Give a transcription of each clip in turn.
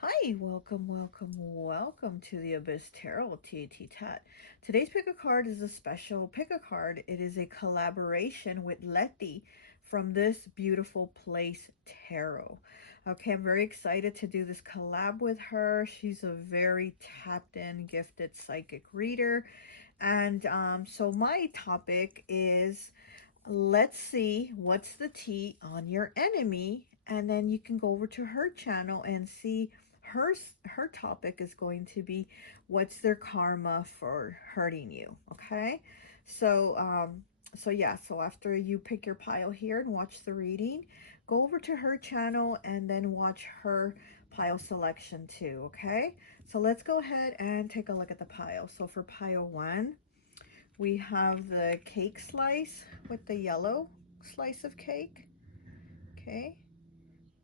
Hi, welcome to the Abyss Tarot T.A.T. Today's pick a card is a special pick a card. It is a collaboration with Letty from This Beautiful Place Tarot. Okay, I'm very excited to do this collab with her. She's a very tapped in, gifted psychic reader. And so my topic is, let's see what's the tea on your enemy, and then you can go over to her channel and see her topic is going to be what's their karma for hurting you. Okay, so yeah, so after you pick your pile here and watch the reading, go over to her channel and then watch her pile selection too. Okay, so let's go ahead and take a look at the pile. So for pile one, we have the cake slice with the yellow slice of cake. Okay,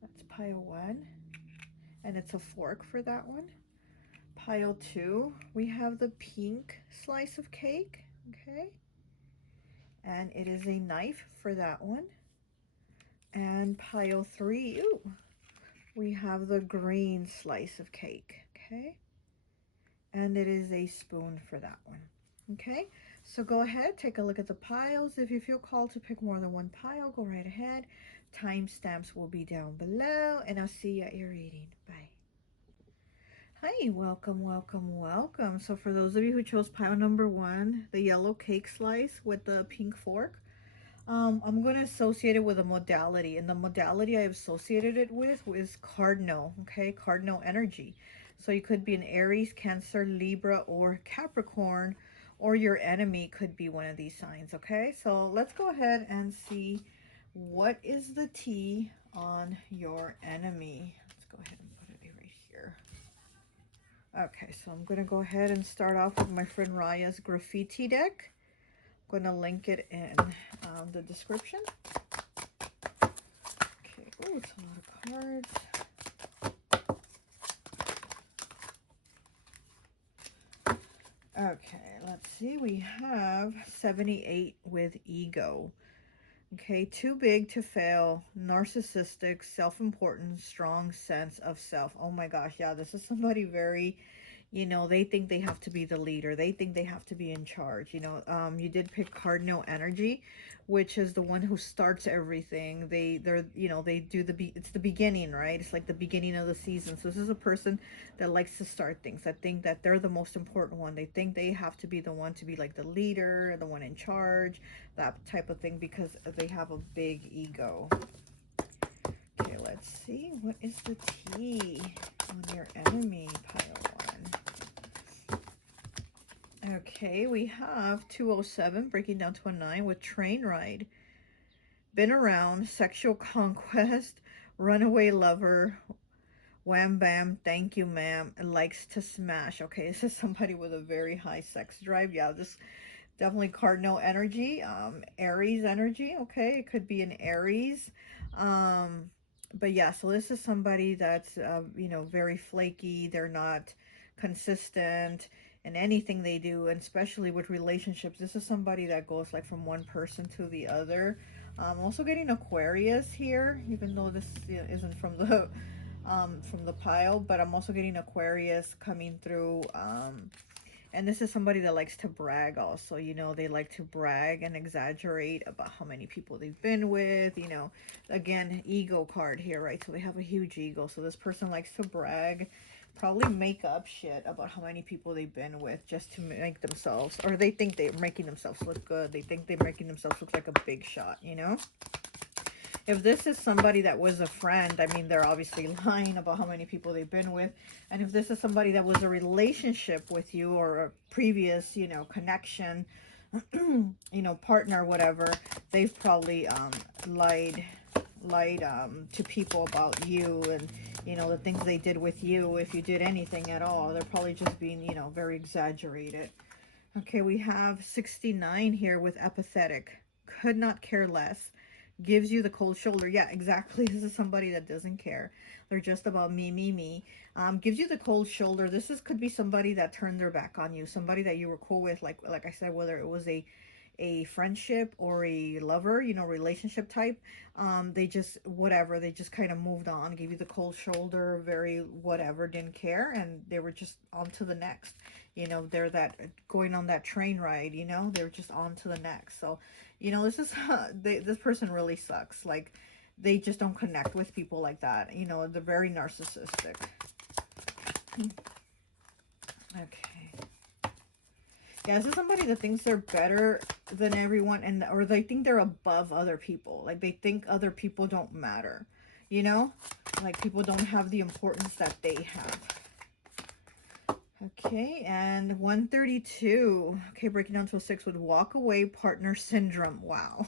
that's pile one. And it's a fork for that one. Pile two, we have the pink slice of cake. Okay, and it is a knife for that one. And pile three, ooh, we have the green slice of cake. Okay, and it is a spoon for that one. Okay, so go ahead, take a look at the piles. If you feel called to pick more than one pile, go right ahead. Timestamps will be down below, and I'll see you at your reading. Bye. Hi, welcome. So for those of you who chose pile number one, the yellow cake slice with the pink fork, I'm going to associate it with a modality, and the modality I associated it with is cardinal. Okay, cardinal energy. So you could be an Aries, Cancer, Libra, or Capricorn, or your enemy could be one of these signs. Okay, so let's go ahead and see what is the tea on your enemy. Let's go ahead and put it right here. Okay, so I'm going to go ahead and start off with my friend Raya's graffiti deck. I'm going to link it in the description. Okay, oh, it's a lot of cards. Okay, let's see. We have 78 with ego. Okay, too big to fail, narcissistic, self-important, strong sense of self. Oh my gosh, yeah, this is somebody very, they think they have to be the leader. They think they have to be in charge. You did pick cardinal energy, which is the one who starts everything. They do it's the beginning, right? It's like the beginning of the season. So this is a person that likes to start things. I think that they're the most important one. They think they have to be the one to be like the leader, the one in charge, that type of thing, because they have a big ego. Okay, let's see. What is the tea on your enemy, pile one? Okay, we have 207 breaking down to a 9 with train ride. Been around, sexual conquest, runaway lover, wham bam, thank you ma'am, and likes to smash. Okay, this is somebody with a very high sex drive. Yeah, this definitely cardinal energy, Aries energy. Okay, it could be an Aries. But yeah, so this is somebody that's very flaky. They're not consistent in anything they do, and especially with relationships. This is somebody that goes like from one person to the other. Also getting Aquarius here, even though this isn't from the pile, but I'm also getting Aquarius coming through. And this is somebody that likes to brag also. They like to brag and exaggerate about how many people they've been with. Again, ego card here, right? So they have a huge ego. So this person likes to brag, probably make up shit about how many people they've been with just to make themselves, or they think they're making themselves look good. They think they're making themselves look like a big shot, If this is somebody that was a friend, I mean, they're obviously lying about how many people they've been with. And if this is somebody that was a relationship with you, or a previous, connection, partner, whatever, they've probably lied to people about you, and, the things they did with you, if you did anything at all. They're probably just being, very exaggerated. Okay, we have 69 here with apathetic. Could not care less. Gives you the cold shoulder. Yeah, exactly. This is somebody that doesn't care. They're just about me. Gives you the cold shoulder. Could be somebody that turned their back on you. Somebody that you were cool with, like I said, whether it was a a friendship or a lover, you know, relationship type. They just, whatever, they just kind of moved on, gave you the cold shoulder, very whatever, didn't care, and they were just on to the next. You know, they're that going on that train ride, you know, they're just on to the next. So, you know, this is, this person really sucks. Like, they just don't connect with people like that. You know, they're very narcissistic. Okay. Yeah, this is somebody that thinks they're better than everyone, and or they think they're above other people. Like, they think other people don't matter. You know? Like, people don't have the importance that they have. Okay, and 132. Okay, breaking down to a 6 with walk away partner syndrome. Wow.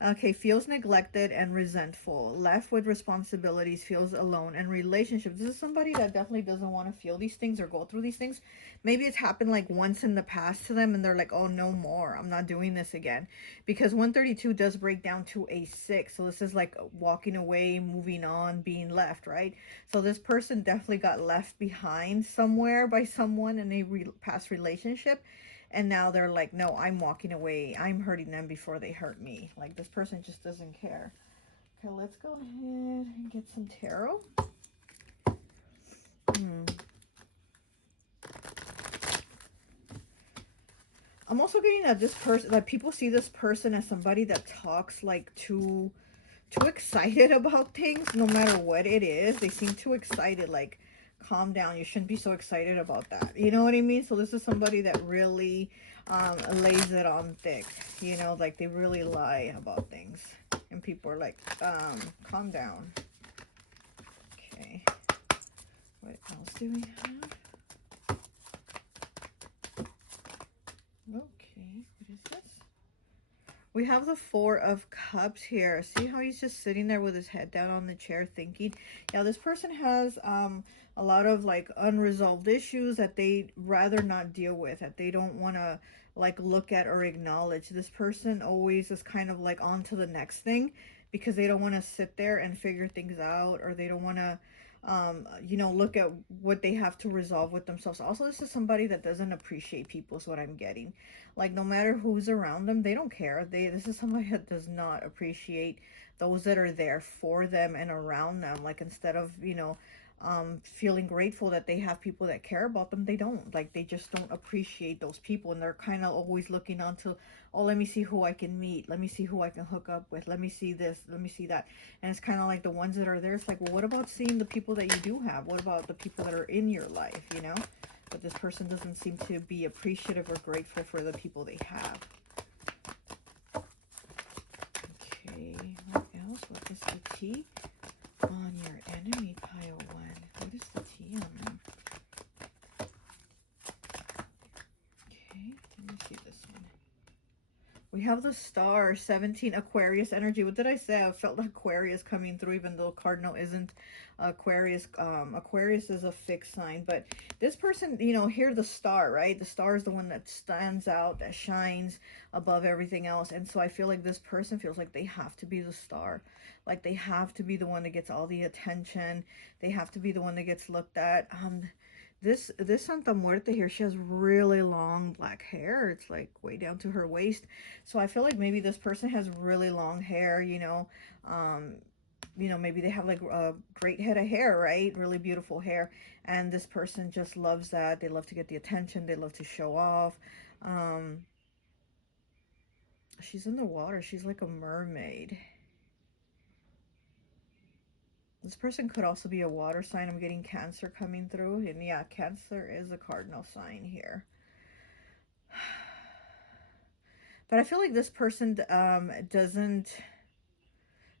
Okay, feels neglected and resentful. Left with responsibilities, feels alone. And relationships. This is somebody that definitely doesn't want to feel these things or go through these things. Maybe it's happened like once in the past to them and they're like, oh, no more. I'm not doing this again. Because 132 does break down to a 6. So this is like walking away, moving on, being left, right? So this person definitely got left behind somewhere by someone in a past relationship. And now they're like, no, I'm walking away. I'm hurting them before they hurt me. Like, this person just doesn't care. Okay, let's go ahead and get some tarot. I'm also getting that this person, that people see this person as somebody that talks like too excited about things, no matter what it is. They seem too excited, like, calm down, you shouldn't be so excited about that, you know what I mean? So this is somebody that really lays it on thick, you know, like they really lie about things, and people are like, calm down. Okay, what else do we have? Okay, what is this? We have the 4 of Cups here. See how he's just sitting there with his head down on the chair thinking? Yeah, this person has a lot of like unresolved issues that they rather not deal with, that they don't want to like look at or acknowledge. This person always is kind of like on to the next thing because they don't want to sit there and figure things out, or they don't want to you know, look at what they have to resolve with themselves. Also, this is somebody that doesn't appreciate people, is what I'm getting. Like, no matter who's around them, they don't care. This is somebody that does not appreciate those that are there for them and around them. Like, instead of, you know, feeling grateful that they have people that care about them, they don't. Like, they just don't appreciate those people, and they're kind of always looking onto, oh, let me see who I can meet, let me see who I can hook up with, let me see this, let me see that. And it's kind of like the ones that are there, it's like, well, what about seeing the people that you do have? What about the people that are in your life, you know? But this person doesn't seem to be appreciative or grateful for the people they have. Okay, what else? What is the T on your enemy, pile 1? What is the T on them? Okay, let me see this one. We have the star, 17, Aquarius energy. What did I say? I felt Aquarius coming through, even though Cardinal isn't Aquarius. Aquarius is a fixed sign. But this person, you know, here the star, right? The star is the one that stands out, that shines above everything else. And so I feel like this person feels like they have to be the star. Like, they have to be the one that gets all the attention. They have to be the one that gets looked at. This Santa Muerte here, she has really long black hair. It's like way down to her waist. So I feel like maybe this person has really long hair, you know. Maybe they have like a great head of hair, right? Really beautiful hair. And this person just loves that. They love to get the attention. They love to show off. She's in the water. She's like a mermaid. This person could also be a water sign. I'm getting Cancer coming through. And yeah, Cancer is a cardinal sign here. But I feel like this person doesn't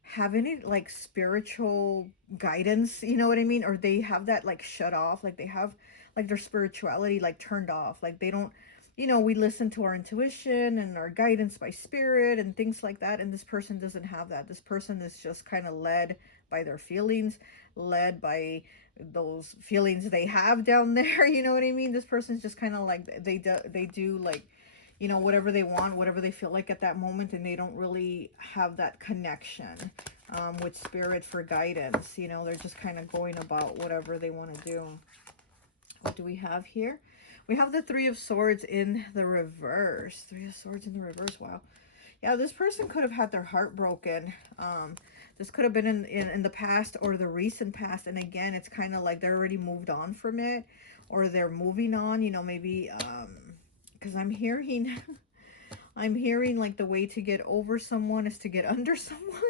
have any like spiritual guidance, you know what I mean? Or they have that like shut off, like they have like their spirituality like turned off. Like, they don't, you know, we listen to our intuition and our guidance by spirit and things like that. And this person doesn't have that. This person is just kind of led by their feelings, led by those feelings they have down there. You know what I mean? This person's just kind of like, they do like, you know, whatever they want, whatever they feel like at that moment, and they don't really have that connection with spirit for guidance. You know, they're just kind of going about whatever they want to do. What do we have here? We have the Three of Swords in the reverse. Three of Swords in the reverse. Wow. Yeah, this person could have had their heart broken. This could have been in the past or the recent past. And again, it's kind of like they're already moved on from it, or they're moving on, you know, maybe, because I'm hearing, I'm hearing like the way to get over someone is to get under someone.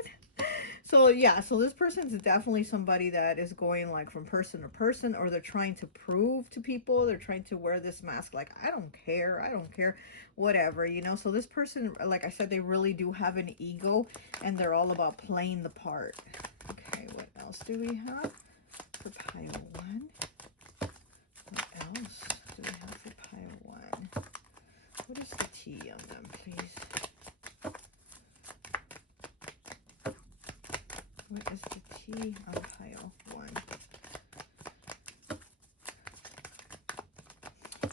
So yeah, so this person's definitely somebody that is going like from person to person, or they're trying to prove to people, they're trying to wear this mask like, I don't care, whatever, you know. So this person, like I said, they really do have an ego, and they're all about playing the part. Okay, what else do we have for pile one? What else do we have for pile one? What is the T on them, please? What is the T on pile one?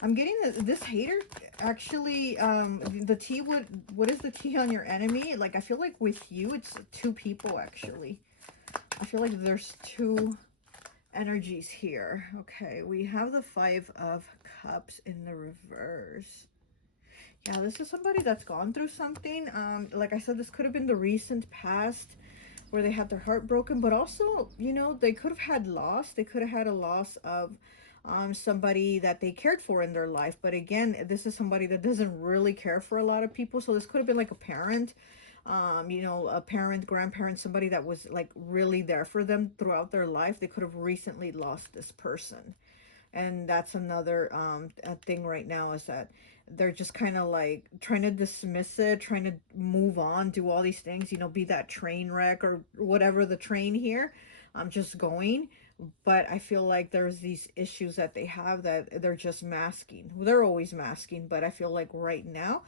I'm getting this hater, actually, the T, what is the T on your enemy? Like, I feel like with you, it's two people, actually. I feel like there's two energies here. Okay, we have the Five of Cups in the reverse. Yeah, this is somebody that's gone through something. Like I said, this could have been the recent past, where they had their heart broken, but also, you know, they could have had loss. They could have had a loss of somebody that they cared for in their life. But again, this is somebody that doesn't really care for a lot of people. So this could have been like a parent, you know, a parent, grandparent, somebody that was like really there for them throughout their life. They could have recently lost this person. And that's another thing right now, is that they're just kind of like trying to dismiss it, trying to move on, do all these things, you know, be that train wreck or whatever the train here. I'm just going. But I feel like there's these issues that they have that they're just masking. They're always masking, but I feel like right now,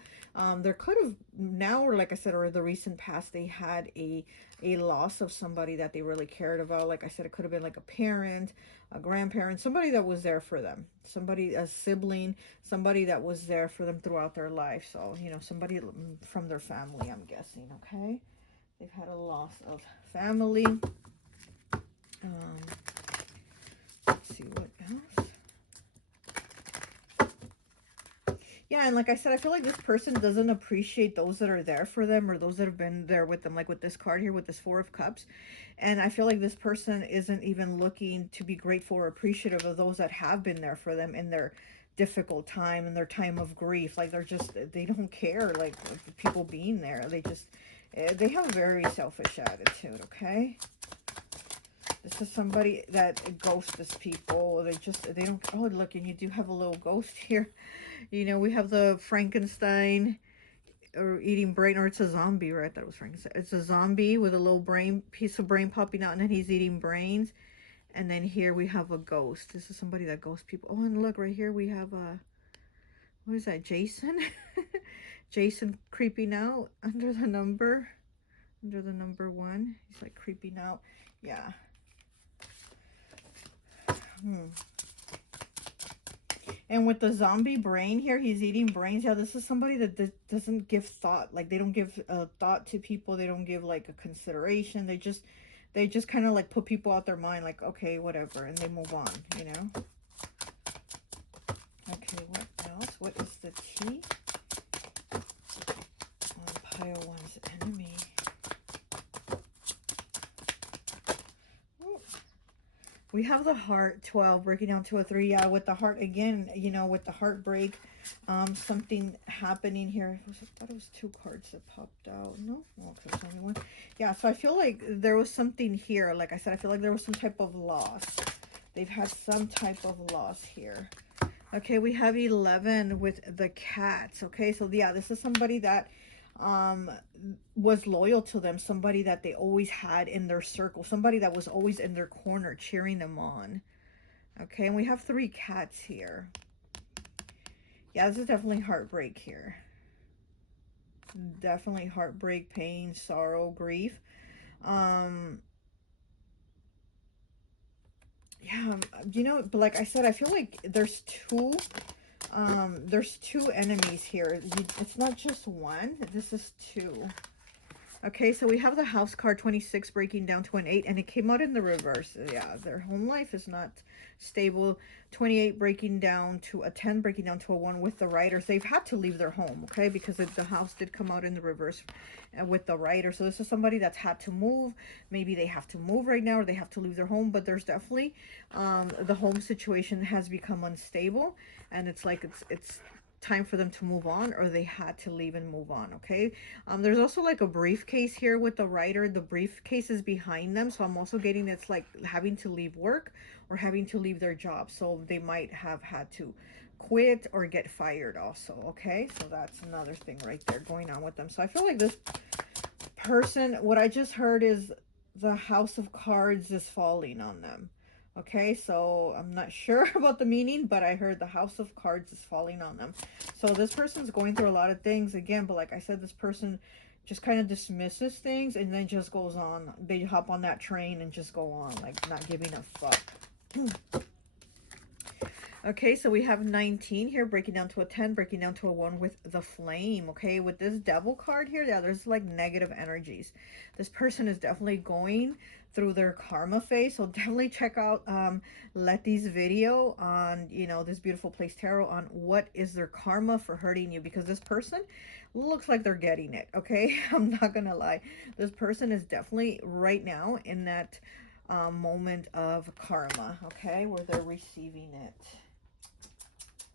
there could have now, or like I said, or the recent past, they had a loss of somebody that they really cared about. Like I said, it could have been like a parent, a grandparent, somebody that was there for them, somebody, a sibling, somebody that was there for them throughout their life. So, you know, somebody from their family, I'm guessing. Okay, they've had a loss of family. Let's see what else. Yeah, and like I said, I feel like this person doesn't appreciate those that are there for them, or those that have been there with them, like with this card here with this Four of Cups. And I feel like this person isn't even looking to be grateful or appreciative of those that have been there for them in their difficult time, in their time of grief. Like, they're just, they don't care, like, the people being there. They just, they have a very selfish attitude, okay? This is somebody that ghosts people. They don't, oh, look, and you do have a little ghost here. You know, we have the Frankenstein, or eating brain, or it's a zombie, right? I thought it was Frankenstein. It's a zombie with a little piece of brain popping out, and then he's eating brains. And then here we have a ghost. This is somebody that ghosts people. Oh, and look, right here we have what is that, Jason? Jason creeping out under the number one. He's like creeping out. Yeah. And with the zombie brain here, he's eating brains. Yeah, this is somebody that doesn't give thought. Like, they don't give thought to people. They don't give like a consideration. They just kind of like put people out their mind, like, okay, whatever, and they move on, you know. Okay, what else? What is the T on pile one's enemy? We have the heart, 12, breaking down to a 3. Yeah, with the heart, again, you know, with the heartbreak, something happening here. I thought it was 2 cards that popped out. No? Okay, there's only 1. Yeah, so I feel like there was something here. Like I said, I feel like there was some type of loss. They've had some type of loss here. Okay, we have 11 with the cats. Okay, so yeah, this is somebody that was loyal to them, somebody that they always had in their circle, somebody that was always in their corner cheering them on. Okay, and we have 3 cats here. Yeah, this is definitely heartbreak here. Definitely heartbreak, pain, sorrow, grief. Yeah, you know, but like I said, I feel like there's two enemies here. It's not just one, this is 2. Okay, so we have the house card 26 breaking down to an 8, and it came out in the reverse. Yeah, their home life is not stable. 28 breaking down to a 10, breaking down to a 1 with the writers. They've had to leave their home, okay, because the house did come out in the reverse with the writer. So this is somebody that's had to move. Maybe they have to move right now, or they have to leave their home, but there's definitely the home situation has become unstable, and it's like it's time for them to move on, or they had to leave and move on. Okay, there's also like a briefcase here with the writer. The briefcase is behind them, so I'm also getting it's like having to leave work or having to leave their job, so they might have had to quit or get fired also. Okay, so that's another thing right there going on with them. So I feel like this person, what I just heard is the house of cards is falling on them. Okay, so I'm not sure about the meaning, but I heard the house of cards is falling on them. So this person's going through a lot of things again, but like I said, this person just kind of dismisses things and then just goes on. They hop on that train and just go on, like not giving a fuck. Okay, so we have 19 here, breaking down to a 10, breaking down to a 1 with the flame. Okay, with this devil card here, yeah, there's like negative energies. This person is definitely going through their karma phase, so definitely check out Letty's video on, you know, this Beautiful Place Tarot on what is their karma for hurting you, because this person looks like they're getting it. Okay, I'm not gonna lie, this person is definitely right now in that moment of karma, okay, where they're receiving it.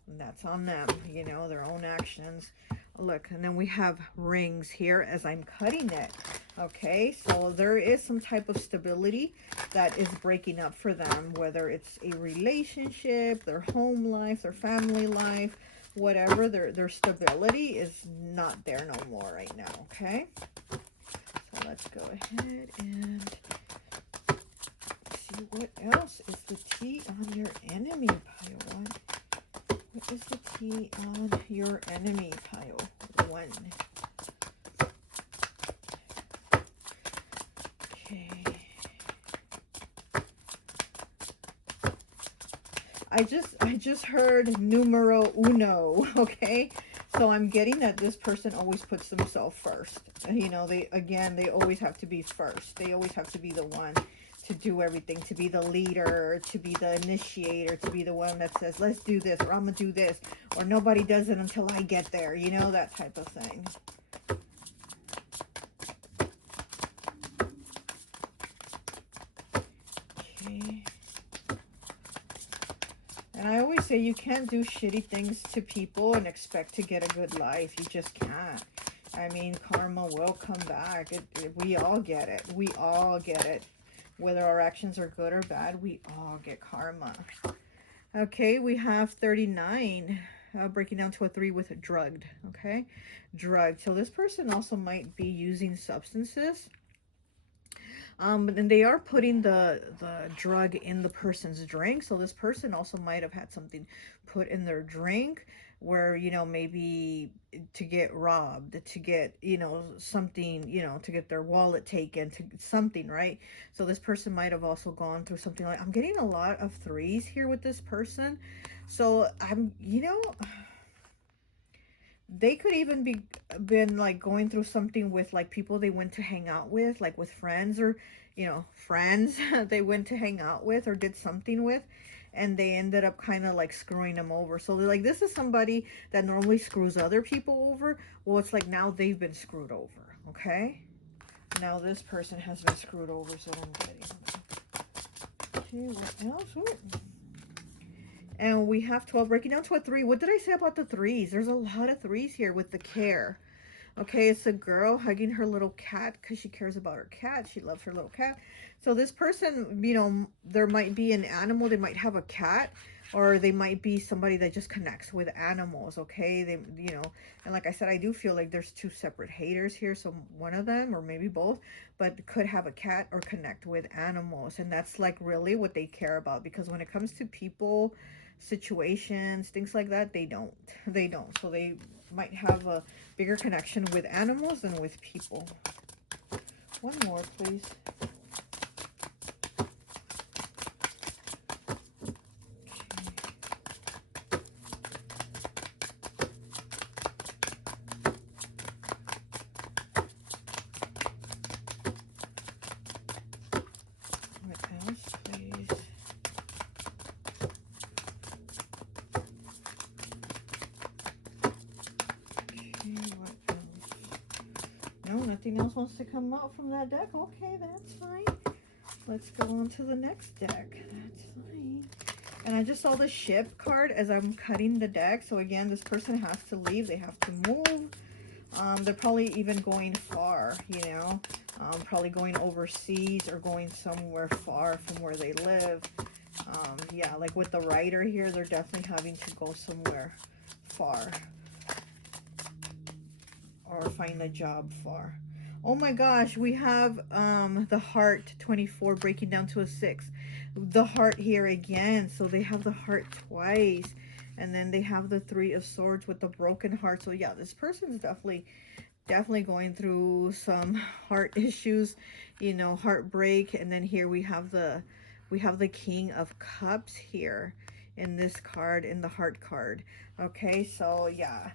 And that's on them, you know, their own actions. Look, and then we have rings here as I'm cutting it. Okay, so there is some type of stability that is breaking up for them, whether it's a relationship, their home life, their family life, whatever. Their stability is not there no more right now. Okay, so let's go ahead and see what else is the tea on your enemy pile one. What is the tea on your enemy pile one? Okay. I just heard numero uno, okay? So I'm getting that this person always puts themselves first. You know, they always have to be first. They always have to be the one to do everything, to be the leader, to be the initiator, to be the one that says, let's do this, or I'm gonna do this, or nobody does it until I get there, you know, that type of thing. Okay. And I always say you can't do shitty things to people and expect to get a good life. You just can't. I mean, karma will come back. We all get it. We all get it. Whether our actions are good or bad, we all get karma. Okay, we have 39, breaking down to a 3 with drugged. Okay, drugged. So this person also might be using substances. And they are putting the drug in the person's drink. So this person also might have had something put in their drink where, you know, maybe to get robbed, to get, you know, something, you know, to get their wallet taken, to something, right? So this person might have also gone through something like, I'm getting a lot of 3s here with this person. So I'm, you know, they could even been like going through something with like people they went to hang out with, like with friends, or, you know, friends they went to hang out with or did something with, and they ended up kind of like screwing them over. So they're like, this is somebody that normally screws other people over. Well, it's like now they've been screwed over. Okay, now this person has been screwed over, so I'm getting. Okay, what else? Ooh. And we have 12, breaking down to a 3. What did I say about the 3s? There's a lot of 3s here with the care. Okay, it's a girl hugging her little cat because she cares about her cat. She loves her little cat. So this person, you know, there might be an animal. They might have a cat, or they might be somebody that just connects with animals. Okay, they, you know, and like I said, I do feel like there's 2 separate haters here. So one of them, or maybe both, but could have a cat or connect with animals. And that's like really what they care about, because when it comes to people, situations, things like that, they don't. So they might have a bigger connection with animals than with people. One more, please. Nothing else wants to come out from that deck? Okay, that's fine. Let's go on to the next deck. That's fine. And I just saw the ship card as I'm cutting the deck. So again, this person has to leave. They have to move. They're probably even going far, you know. Probably going overseas or going somewhere far from where they live. Yeah, like with the writer here, they're definitely having to go somewhere far. Or find a job far. Oh my gosh, we have the heart 24 breaking down to a 6. The heart here again. So they have the heart twice. And then they have the 3 of swords with the broken heart. So yeah, this person's definitely going through some heart issues, you know, heartbreak. And then here we have the King of Cups here in this card, in the heart card. Okay, so yeah,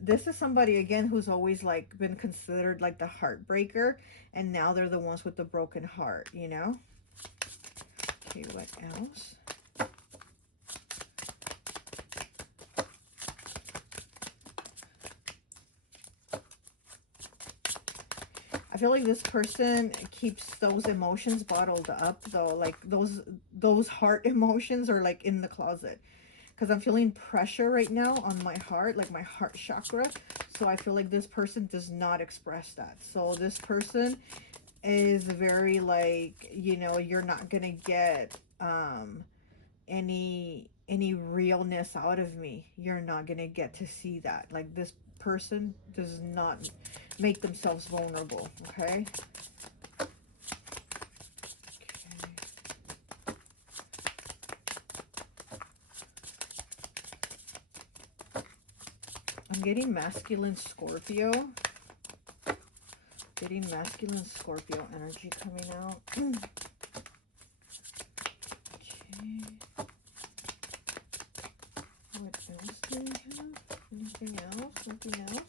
this is somebody again who's always like been considered like the heartbreaker, and now they're the ones with the broken heart, you know. Okay, what else? I feel like this person keeps those emotions bottled up though, like those heart emotions are like in the closet, because I'm feeling pressure right now on my heart, like my heart chakra. So I feel like this person does not express that. So this person is very like, you know, you're not gonna get any realness out of me. You're not gonna get to see that. Like this person does not make themselves vulnerable. Okay. I'm getting masculine Scorpio. Getting masculine Scorpio energy coming out. Okay. What else do we have? Anything else? Something else?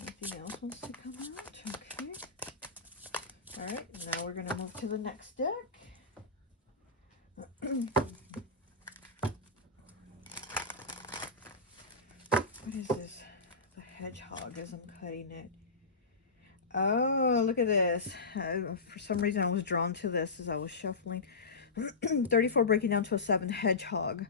Anything else wants to come out? Okay. Alright, now we're going to move to the next deck. What is this? The hedgehog as I'm cutting it. Oh, look at this. For some reason I was drawn to this as I was shuffling. 34 breaking down to a 7, hedgehog.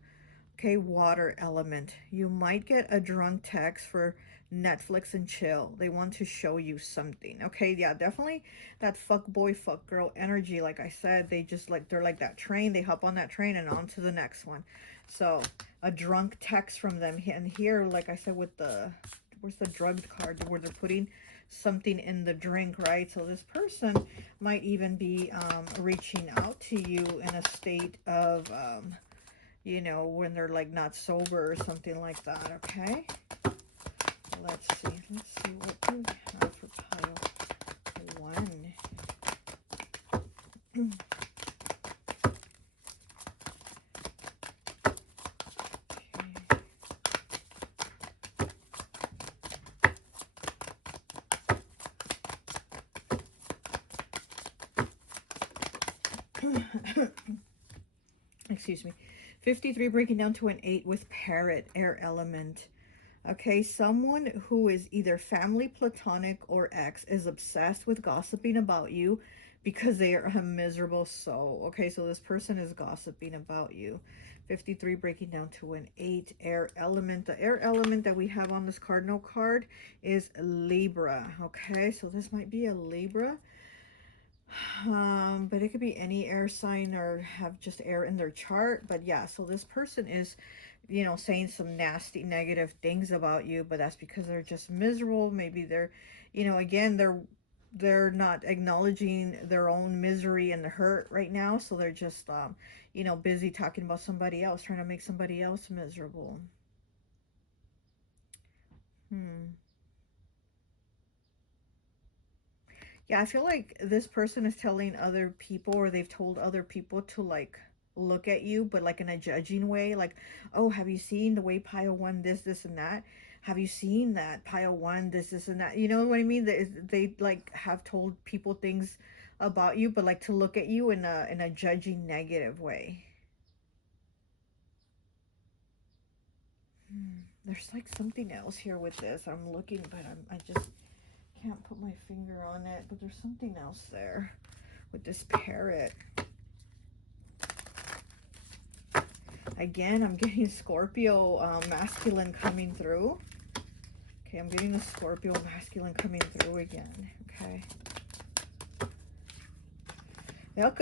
Okay, water element. You might get a drunk text for Netflix and chill. They want to show you something. Okay, yeah, definitely that fuck boy, fuck girl energy. Like I said, they just like, they're like that train. They hop on that train and on to the next one. So a drunk text from them. And here, like I said, with the, where's the drugged card where they're putting something in the drink, right? So this person might even be reaching out to you in a state of you know, when they're like not sober or something like that. Okay, let's see what do we have for pile 1. Excuse me. 53 breaking down to an 8 with parrot, air element. Okay, someone who is either family, platonic, or ex is obsessed with gossiping about you because they are a miserable soul. Okay, so this person is gossiping about you. 53 breaking down to an 8, air element. The air element that we have on this cardinal card is Libra. Okay, so this might be a Libra. But it could be any air sign or have just air in their chart. But yeah, so this person is, you know, saying some nasty negative things about you, but that's because they're just miserable. Maybe they're, you know, again, they're not acknowledging their own misery and the hurt right now, so they're just you know, busy talking about somebody else, trying to make somebody else miserable. Yeah, I feel like this person is telling other people, or they've told other people to like look at you, but like in a judging way. Like, oh, have you seen the way pile 1 this, and that? Have you seen that pile 1 this, and that? You know what I mean? They like have told people things about you, but like to look at you in a judging negative way. There's like something else here with this. I'm looking, but I just can't put my finger on it, but there's something else there with this parrot. Again, I'm getting Scorpio masculine coming through. Okay, I'm getting the Scorpio masculine coming through again. Okay.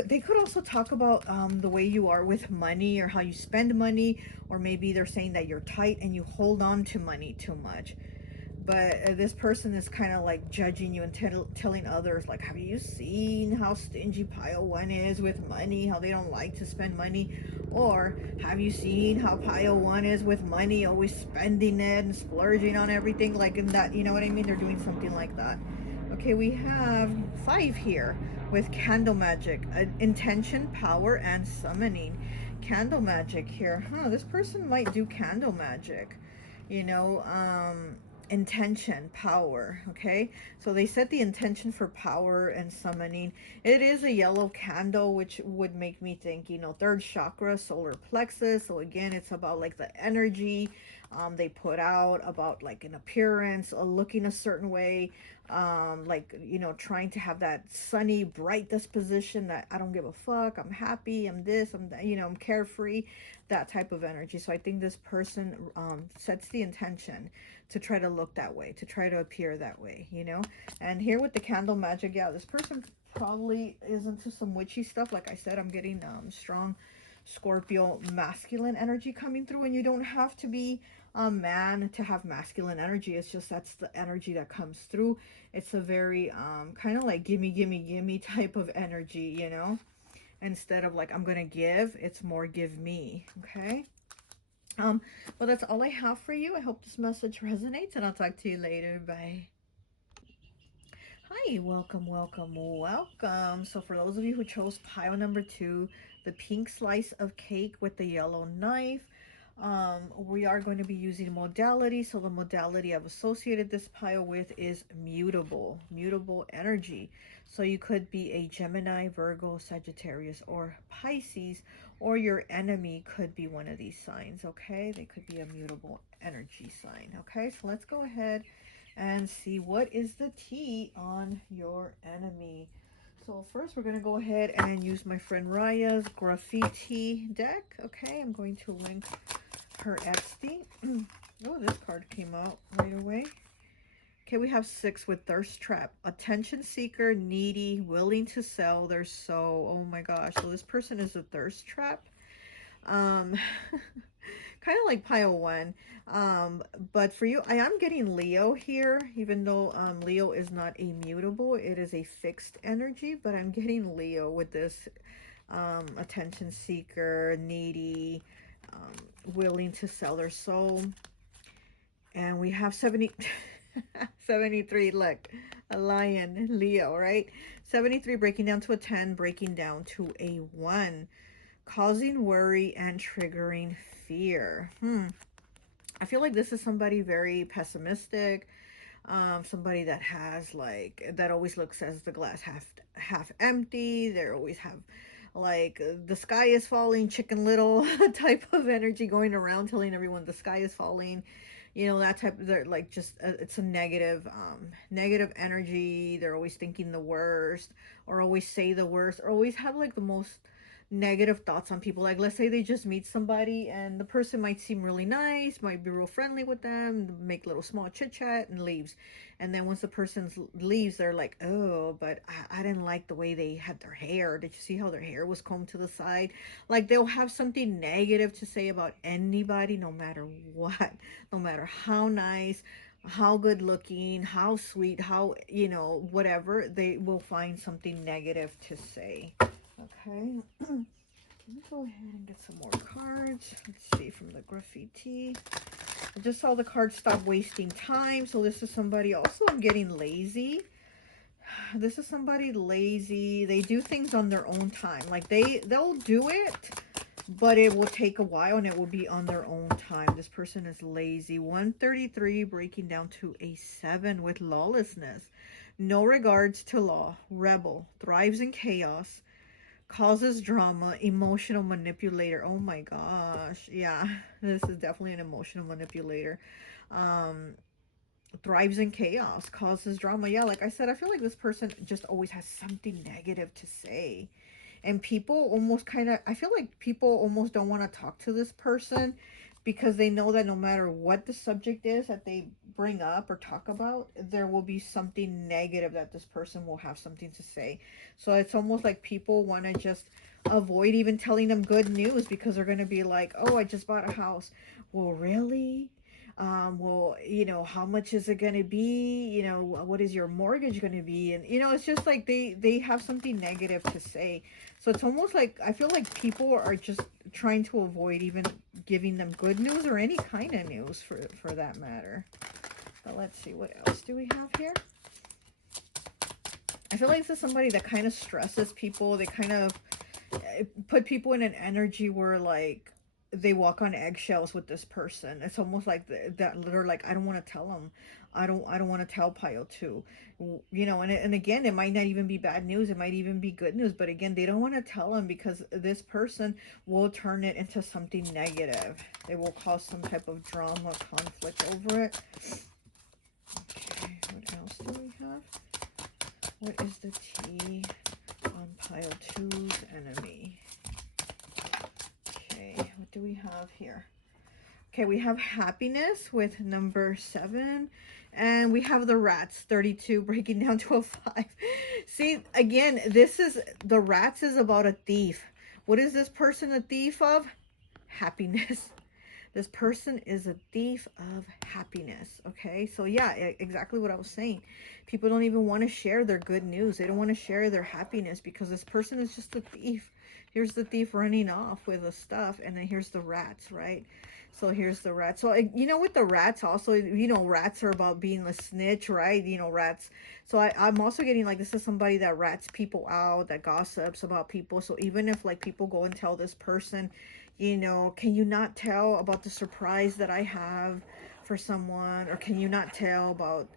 They could also talk about the way you are with money, or how you spend money, or maybe they're saying that you're tight and you hold on to money too much. But this person is kind of like judging you and telling others, like, have you seen how stingy Pile 1 is with money, how they don't like to spend money? Or have you seen how Pile 1 is with money, always spending it and splurging on everything, like in that, you know what I mean? They're doing something like that. Okay, we have 5 here with candle magic, intention, power, and summoning. Candle magic here. Huh, this person might do candle magic. You know, intention, power. Okay, so they set the intention for power and summoning. It is a yellow candle, which would make me think, you know, third chakra, solar plexus. So again, it's about like the energy they put out, about like an appearance, looking a certain way, like, you know, trying to have that sunny, bright disposition, that I don't give a fuck, I'm happy, I'm this, I'm that, you know, I'm carefree, that type of energy. So I think this person sets the intention to try to look that way, to try to appear that way, you know. And here with the candle magic, yeah, this person probably is into some witchy stuff. Like I said, I'm getting strong Scorpio masculine energy coming through, and you don't have to be a man to have masculine energy. It's just that's the energy that comes through. It's a very kind of like gimme gimme gimme type of energy, you know. Instead of like I'm gonna give, it's more give me. Okay. Well, that's all I have for you. I hope this message resonates, and I'll talk to you later. Bye. Hi, welcome, welcome, welcome. So for those of you who chose pile number 2, the pink slice of cake with the yellow knife, we are going to be using modality. So the modality I've associated this pile with is mutable, mutable energy. So you could be a Gemini, Virgo, Sagittarius, or Pisces, or your enemy could be one of these signs, okay? They could be a mutable energy sign, okay? So let's go ahead and see what is the tea on your enemy. So first we're going to go ahead and use my friend Raya's graffiti deck. Okay, I'm going to link her Etsy. Oh, this card came out right away. Okay, we have 6 with Thirst Trap. Attention seeker, needy, willing to sell their soul. Oh my gosh, so this person is a thirst trap. Um, kind of like pile 1. But for you, I am getting Leo here, even though Leo is not a mutable, it is a fixed energy, but I'm getting Leo with this attention seeker, needy, willing to sell their soul. And we have 73, look, a lion, Leo, right? 73 breaking down to a 10, breaking down to a 1. Causing worry and triggering fear. I feel like this is somebody very pessimistic, somebody that has like, that always looks as the glass half empty. They always have like the sky is falling, Chicken Little type of energy going around telling everyone the sky is falling. You know, that type of, they're like just it's a negative negative energy. They're always thinking the worst, or always say the worst, or always have like the most negative thoughts on people. Like, let's say they just meet somebody and the person might seem really nice, might be real friendly with them, make little small chit chat and leaves. And then once the person leaves, they're like, oh, but I didn't like the way they had their hair. Did you see how their hair was combed to the side? Like, they'll have something negative to say about anybody, no matter what, no matter how nice, how good looking, how sweet, how, you know, whatever, they will find something negative to say. Okay, let me go ahead and get some more cards. Let's see, from the graffiti. I just saw the card stop wasting time. So this is somebody also getting lazy. This is somebody lazy. They do things on their own time. Like they'll do it, but it will take a while and it will be on their own time. This person is lazy. 133 breaking down to a 7 with lawlessness. No regards to law. Rebel. Thrives in chaos. Causes drama, emotional manipulator. Oh my gosh. Yeah, this is definitely an emotional manipulator. Um, thrives in chaos, causes drama. Yeah, like I said, I feel like this person just always has something negative to say. And people almost kind of, I feel like people almost don't want to talk to this person because they know that no matter what the subject is that they bring up or talk about, there will be something negative that this person will have something to say. So it's almost like people want to just avoid even telling them good news because they're going to be like, oh, I just bought a house. Well, really? Well, you know, how much is it going to be? You know, what is your mortgage going to be? And, you know, it's just like they have something negative to say. So it's almost like, I feel like people are just trying to avoid even giving them good news or any kind of news for that matter. But let's see, what else do we have here? I feel like this is somebody that kind of stresses people. They kind of put people in an energy where like they walk on eggshells with this person. It's almost like that they're like, I don't want to tell them. I don't want to tell Pile too. You know, and again, it might not even be bad news. It might even be good news. But again, they don't want to tell them because this person will turn it into something negative. It will cause some type of drama, conflict over it. Okay, what else do we have? What is the T on Pile 2's enemy? Okay, what do we have here? Okay, we have happiness with number 7. And we have the rats, 32, breaking down to a 5. See, again, this is, the rats is about a thief. What is this person a thief of? Happiness. This person is a thief of happiness. Okay, so yeah, exactly what I was saying. People don't even want to share their good news. They don't want to share their happiness because this person is just a thief. Here's the thief running off with the stuff, and then here's the rats, right? So here's the rats. So, you know, with the rats also, you know, rats are about being a snitch, right? You know, rats. So I'm also getting like, this is somebody that rats people out, that gossips about people. So even if like people go and tell this person, you know, can you not tell about the surprise that I have for someone? Or can you not tell about,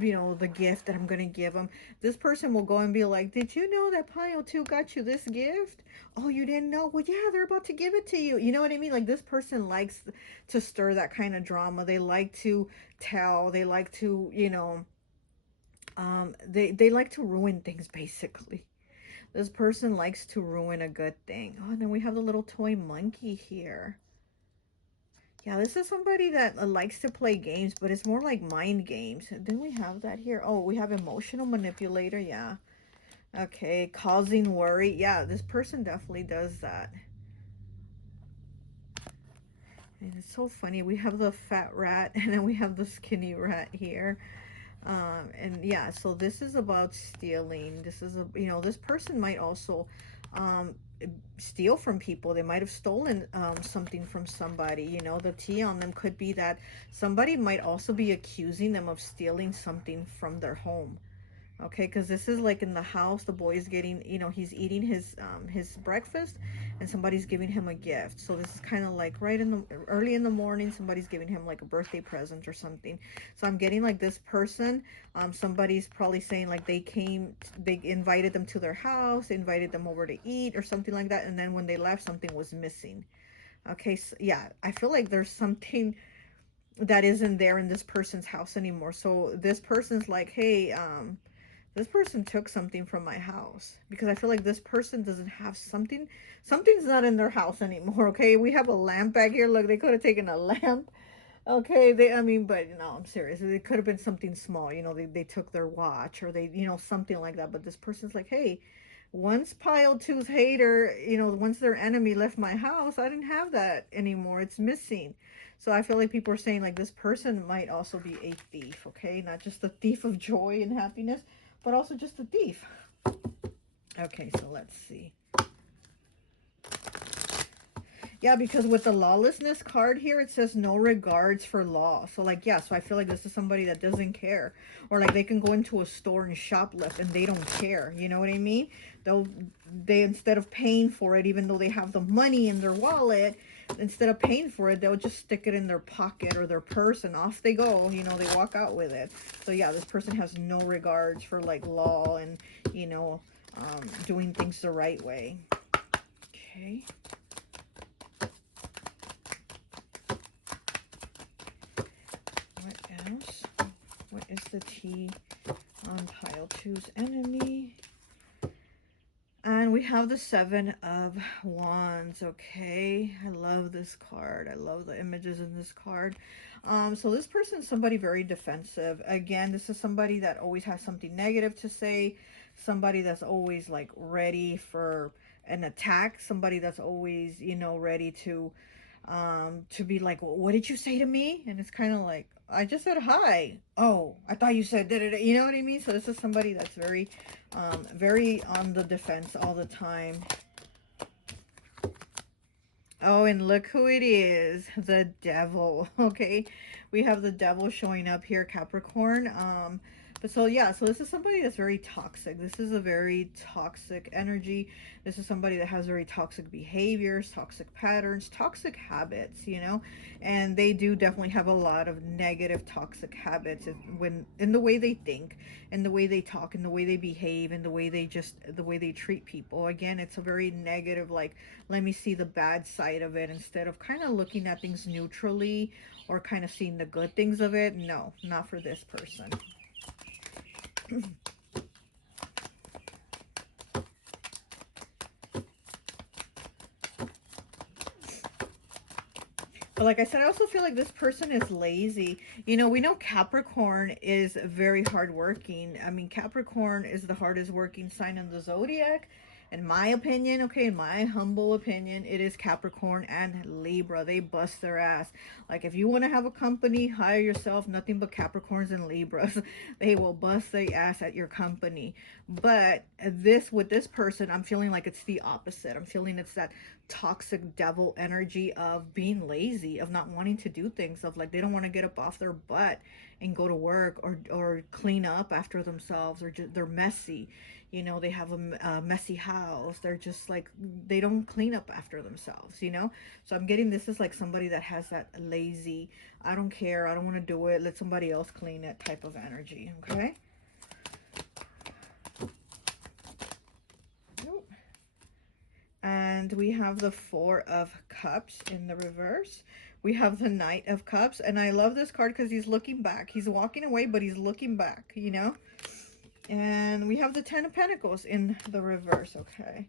you know, the gift that I'm going to give them? This person will go and be like, did you know that Pile 2 got you this gift? Oh, you didn't know? Well, yeah, they're about to give it to you. You know what I mean? Like, this person likes to stir that kind of drama. They like to tell. They like to, you know, they like to ruin things, basically. This person likes to ruin a good thing. Oh, and then we have the little toy monkey here. Yeah, this is somebody that likes to play games, but it's more like mind games. Didn't we have that here? Oh, we have emotional manipulator. Yeah. Okay, causing worry. Yeah, this person definitely does that. And it's so funny. We have the fat rat and then we have the skinny rat here. And yeah, so this is about stealing. This is a, you know, this person might also um steal from people. They might have stolen something from somebody. You know, the T on them could be that somebody might also be accusing them of stealing something from their home. Okay, because this is like in the house, the boy is getting, you know, he's eating his breakfast, and somebody's giving him a gift. So this is kind of like right in the early in the morning, somebody's giving him like a birthday present or something. So I'm getting like this person, somebody's probably saying like they invited them to their house, invited them over to eat or something like that, and then when they left, something was missing. Okay, so yeah, I feel like there's something that isn't there in this person's house anymore. So this person's like, hey, this person took something from my house, because I feel like this person doesn't have something. Something's not in their house anymore. Okay, we have a lamp back here. Look, they could have taken a lamp. Okay, I mean, but no, I'm serious. It could have been something small. You know, they took their watch, or they, you know, something like that. But this person's like, hey, once Pile Two's hater, you know, once their enemy left my house, I didn't have that anymore. It's missing. So I feel like people are saying like this person might also be a thief, okay? Not just a thief of joy and happiness, but also just a thief. Okay, so let's see. Yeah, because with the lawlessness card here, it says no regards for law. So like, yeah, so I feel like this is somebody that doesn't care. Or like they can go into a store and shoplift and they don't care. You know what I mean? They instead of paying for it, even though they have the money in their wallet, instead of paying for it, they'll just stick it in their pocket or their purse and off they go. You know, they walk out with it. So yeah, this person has no regards for like law and, you know, doing things the right way. Okay. What else? What is the T on pile two's enemy? And we have the Seven of Wands. Okay, I love this card. I love the images in this card. So this person is somebody very defensive. Again, this is somebody that always has something negative to say. Somebody that's always like ready for an attack. Somebody that's always, you know, ready to be like, well, what did you say to me? And it's kind of like, I just said hi. Oh, I thought you said da-da-da. You know what I mean? So this is somebody that's very very on the defense all the time. Oh, and look who it is, the devil. Okay, we have the devil showing up here, Capricorn. But so yeah, so this is somebody that's very toxic. This is a very toxic energy. This is somebody that has very toxic behaviors, toxic patterns, toxic habits, you know, and they do definitely have a lot of negative toxic habits when in the way they think, in the way they talk, in the way they behave, in the way they treat people. Again, it's a very negative, like, let me see the bad side of it instead of kind of looking at things neutrally or kind of seeing the good things of it. No, not for this person. But like I said, I also feel like this person is lazy. You know, we know Capricorn is very hardworking. I mean, Capricorn is the hardest working sign in the zodiac. In my opinion, okay, in my humble opinion, it is Capricorn and Libra. They bust their ass. Like, if you want to have a company, hire yourself nothing but Capricorns and Libras. They will bust their ass at your company. But with this person, I'm feeling like it's the opposite. I'm feeling it's that toxic devil energy of being lazy, of not wanting to do things, of like they don't want to get up off their butt and go to work or clean up after themselves, or just they're messy. You know, they have a messy house. They're just like, they don't clean up after themselves, you know? So I'm getting this is like somebody that has that lazy, I don't care, I don't want to do it, let somebody else clean it type of energy, okay? And we have the Four of Cups in the reverse. We have the Knight of Cups. And I love this card because he's looking back. He's walking away, but he's looking back, you know? And we have the Ten of Pentacles in the reverse, okay?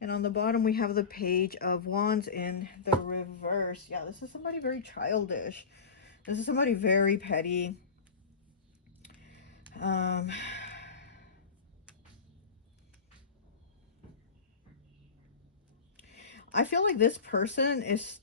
And on the bottom, we have the Page of Wands in the reverse. Yeah, this is somebody very childish. This is somebody very petty. I feel like this person is,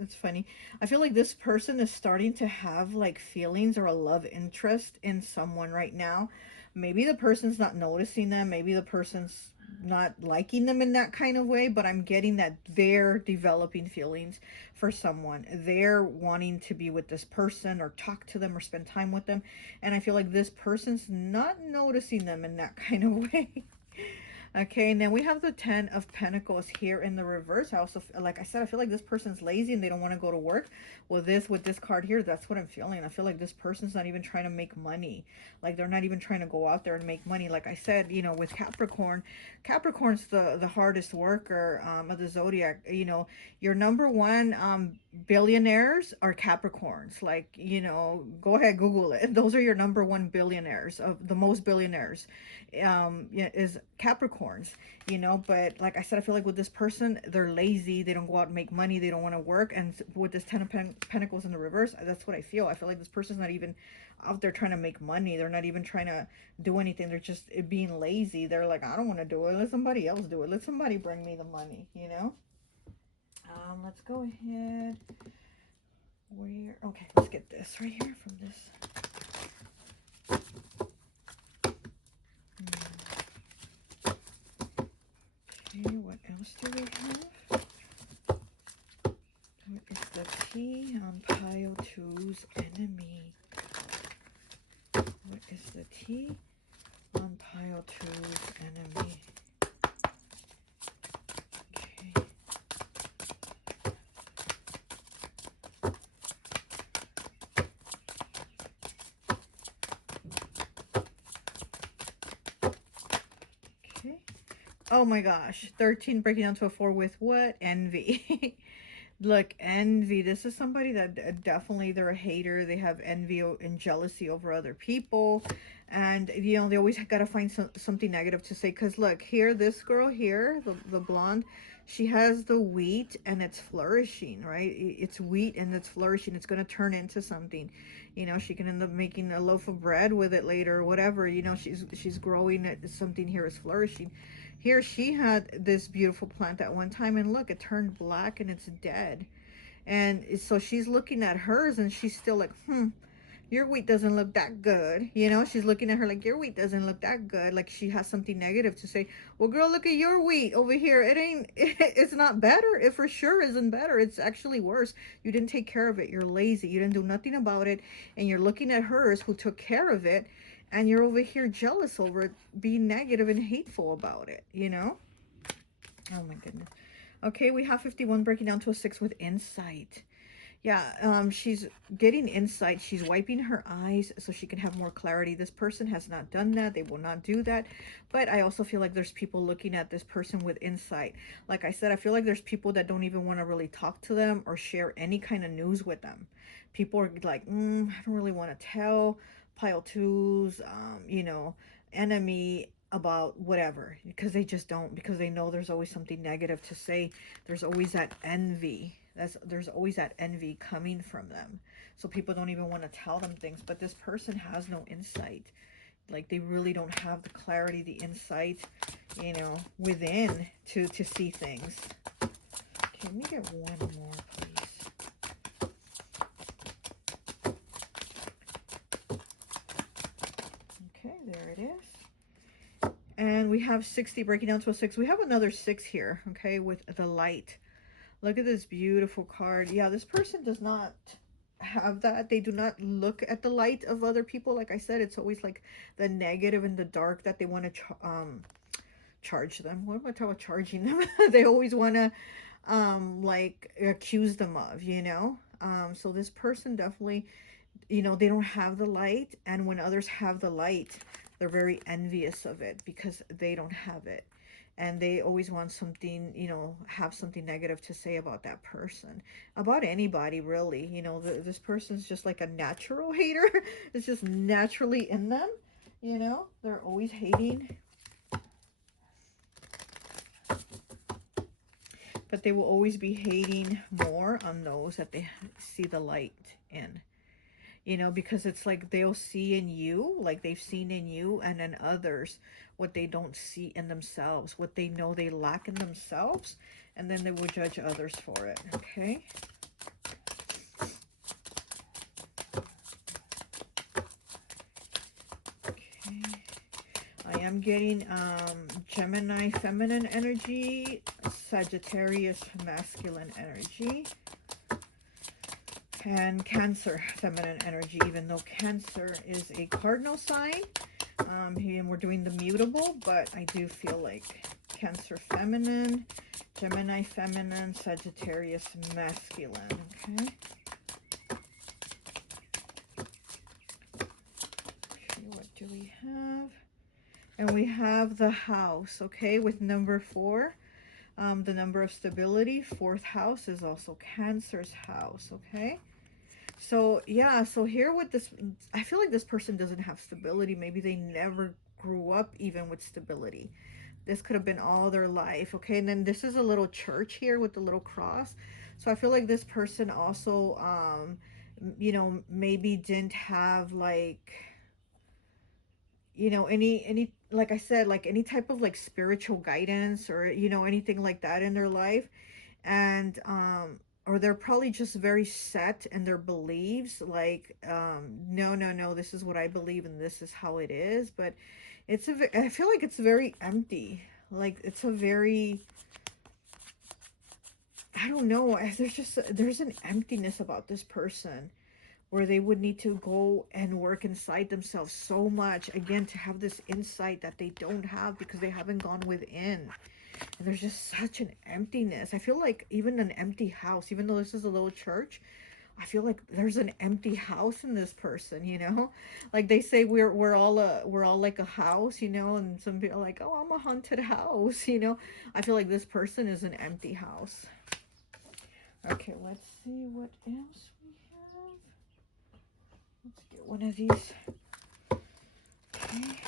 it's funny. I feel like this person is starting to have like feelings or a love interest in someone right now. Maybe the person's not noticing them. Maybe the person's not liking them in that kind of way, but I'm getting that they're developing feelings for someone. They're wanting to be with this person or talk to them or spend time with them. And I feel like this person's not noticing them in that kind of way. Okay, and then we have the Ten of Pentacles here in the reverse. I also, like I said, I feel like this person's lazy and they don't want to go to work. Well, with this card here, that's what I'm feeling. I feel like this person's not even trying to make money. Like, they're not even trying to go out there and make money. Like I said, you know, with Capricorn, Capricorn's the hardest worker of the zodiac. You know, your number one billionaires are Capricorns. Like, you know, go ahead, Google it. Those are your number one billionaires, of the most billionaires. Yeah, is Capricorns, you know. But like I said, I feel like with this person, they're lazy, they don't go out and make money, they don't want to work. And with this Ten of Pentacles in the reverse, that's what I feel. I feel like this person's not even out there trying to make money. They're not even trying to do anything. They're just being lazy. They're like, I don't want to do it, let somebody else do it, let somebody bring me the money, you know. Let's go ahead. Okay, let's get this right here from this. Okay, what else do we have? What is the T on pile two's enemy? What is the T on pile two's enemy? Okay. Okay. Oh my gosh. 13 breaking down to a 4 with what? Envy. Look, envy. This is somebody that definitely they're a hater. They have envy and jealousy over other people. And, you know, they always got to find something negative to say. Because, look, here, this girl here, the blonde, she has the wheat and it's flourishing, right? It's wheat and it's flourishing. It's going to turn into something. You know, she can end up making a loaf of bread with it later or whatever. You know, she's growing it. Something here is flourishing. Here she had this beautiful plant at one time, and look, it turned black and it's dead. And so she's looking at hers and she's still like, your wheat doesn't look that good. You know, she's looking at her like, your wheat doesn't look that good. Like she has something negative to say. Well, girl, look at your wheat over here. It ain't, it's not better. It for sure isn't better. It's actually worse. You didn't take care of it. You're lazy. You didn't do nothing about it. And you're looking at hers who took care of it. And you're over here jealous over it, being negative and hateful about it, you know? Oh my goodness. Okay, we have 51 breaking down to a 6 with insight. Yeah, she's getting insight. She's wiping her eyes so she can have more clarity. This person has not done that. They will not do that. But I also feel like there's people looking at this person with insight. Like I said, I feel like there's people that don't even want to really talk to them or share any kind of news with them. People are like, I don't really want to tell pile twos, you know, enemy about whatever, because they just don't, because they know there's always something negative to say. There's always that envy. There's always that envy coming from them. So people don't even want to tell them things. But this person has no insight. Like they really don't have the clarity, the insight, you know, within to see things. Okay, let me get one more, please. Okay, there it is. And we have 60 breaking down to a 6. We have another 6 here, okay, with the light. Look at this beautiful card. Yeah, this person does not have that. They do not look at the light of other people. Like I said, it's always like the negative and the dark that they want to charge them. What am I talking about charging them? They always want to like accuse them of, you know? So this person definitely, you know, they don't have the light. And when others have the light, they're very envious of it because they don't have it. And they always want something, you know, have something negative to say about that person, about anybody, really. You know, this person's just like a natural hater. It's just naturally in them, you know. They're always hating. But they will always be hating more on those that they see the light in. You know, because it's like they'll see in you, like they've seen in you, and in others what they don't see in themselves, what they know they lack in themselves, and then they will judge others for it. Okay. Okay. I am getting Gemini feminine energy, Sagittarius masculine energy, and Cancer feminine energy, even though Cancer is a cardinal sign. And we're doing the mutable, but I do feel like Cancer feminine, Gemini feminine, Sagittarius masculine. Okay. Okay, what do we have? And we have the house, okay, with number 4. The number of stability, 4th house is also Cancer's house, okay? So, yeah, so here with this, I feel like this person doesn't have stability. Maybe they never grew up even with stability. This could have been all their life, okay? And then this is a little church here with the little cross. So I feel like this person also, you know, maybe didn't have like, you know, any, like I said, like any type of like spiritual guidance or, you know, anything like that in their life. And or they're probably just very set in their beliefs, like no, this is what I believe and this is how it is. But it's I feel like it's very empty. Like it's a very, I don't know, there's an emptiness about this person where they would need to go and work inside themselves so much again to have this insight that they don't have because they haven't gone within. And there's just such an emptiness. I feel like even an empty house, even though this is a little church, I feel like there's an empty house in this person, you know? Like they say we're all like a house, you know, and some people are like, "Oh, I'm a haunted house," you know? I feel like this person is an empty house. Okay, let's see what else we have. Let's get one of these. Okay.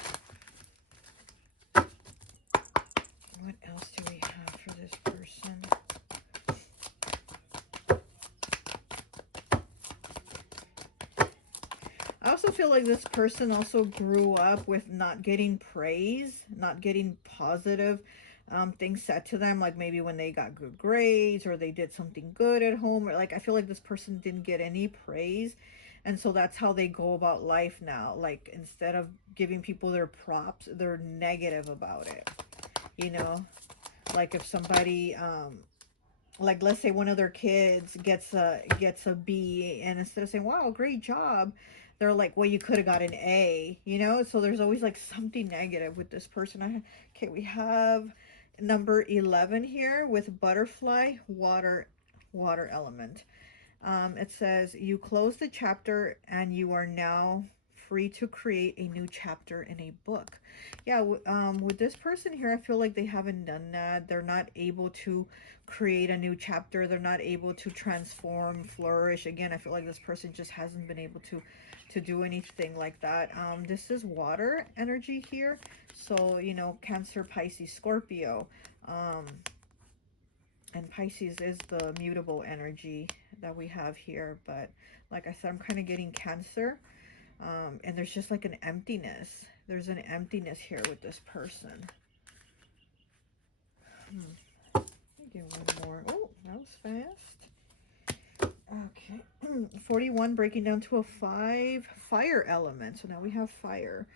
What else do we have for this person? I also feel like this person also grew up with not getting praise, not getting positive things said to them, like maybe when they got good grades or they did something good at home, or like I feel like this person didn't get any praise. And so that's how they go about life now. Like instead of giving people their props, they're negative about it. You know, like if somebody like let's say one of their kids gets a B, and instead of saying wow great job, they're like well you could have got an A, you know. So there's always like something negative with this person. Okay, we have number 11 here with butterfly, water element. It says, you close the chapter and you are now free to create a new chapter in a book. Yeah, with this person here, I feel like they haven't done that. They're not able to create a new chapter. They're not able to transform, flourish. Again, I feel like this person just hasn't been able to do anything like that. This is water energy here. So, you know, Cancer, Pisces, Scorpio. And Pisces is the mutable energy that we have here. But like I said, I'm kind of getting Cancer. And there's just like an emptiness. There's an emptiness here with this person. Let me get one more. Oh, that was fast. Okay. 41 breaking down to a 5. Fire element. So now we have fire.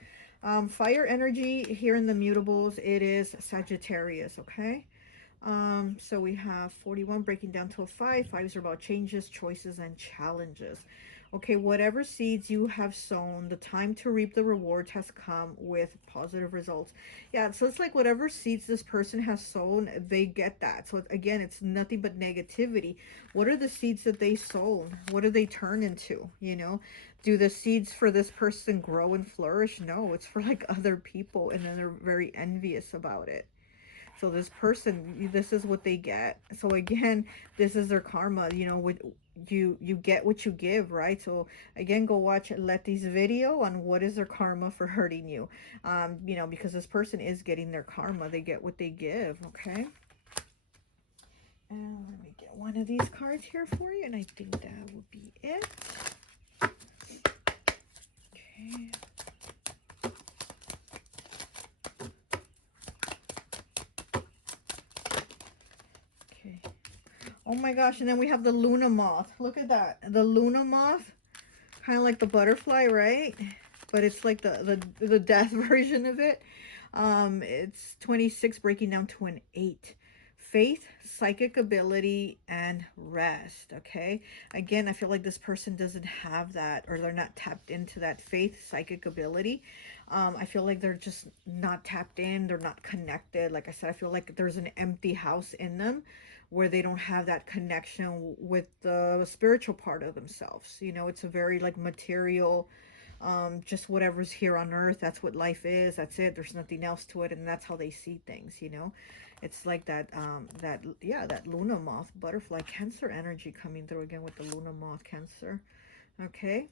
Fire energy here in the mutables, it is Sagittarius, okay? So we have 41 breaking down to a 5. 5s are about changes, choices, and challenges. Okay, whatever seeds you have sown, the time to reap the rewards has come with positive results. Yeah, so it's like whatever seeds this person has sown, they get that. So again, it's nothing but negativity. What are the seeds that they sown? What do they turn into? You know, do the seeds for this person grow and flourish? No, it's for like other people, and then they're very envious about it. So this person, this is what they get. So again, this is their karma. You know, with you get what you give, right? So again, go watch Letty's video on what is their karma for hurting you. You know, because this person is getting their karma. They get what they give. Okay. And let me get one of these cards here for you, and I think that will be it. Okay. Okay. Oh my gosh, and then we have the Luna moth. Look at that. The Luna moth, kind of like the butterfly, right? But it's like the death version of it. It's 26 breaking down to an 8. Faith, psychic ability, and rest, okay? Again, I feel like this person doesn't have that, or they're not tapped into that faith, psychic ability. I feel like they're just not tapped in. They're not connected. Like I said, I feel like there's an empty house in them where they don't have that connection with the spiritual part of themselves. You know, it's a very like material, just whatever's here on earth, that's what life is, that's it, there's nothing else to it, and that's how they see things, you know. It's like that yeah, that Luna moth butterfly Cancer energy coming through again with the Luna moth Cancer. Okay.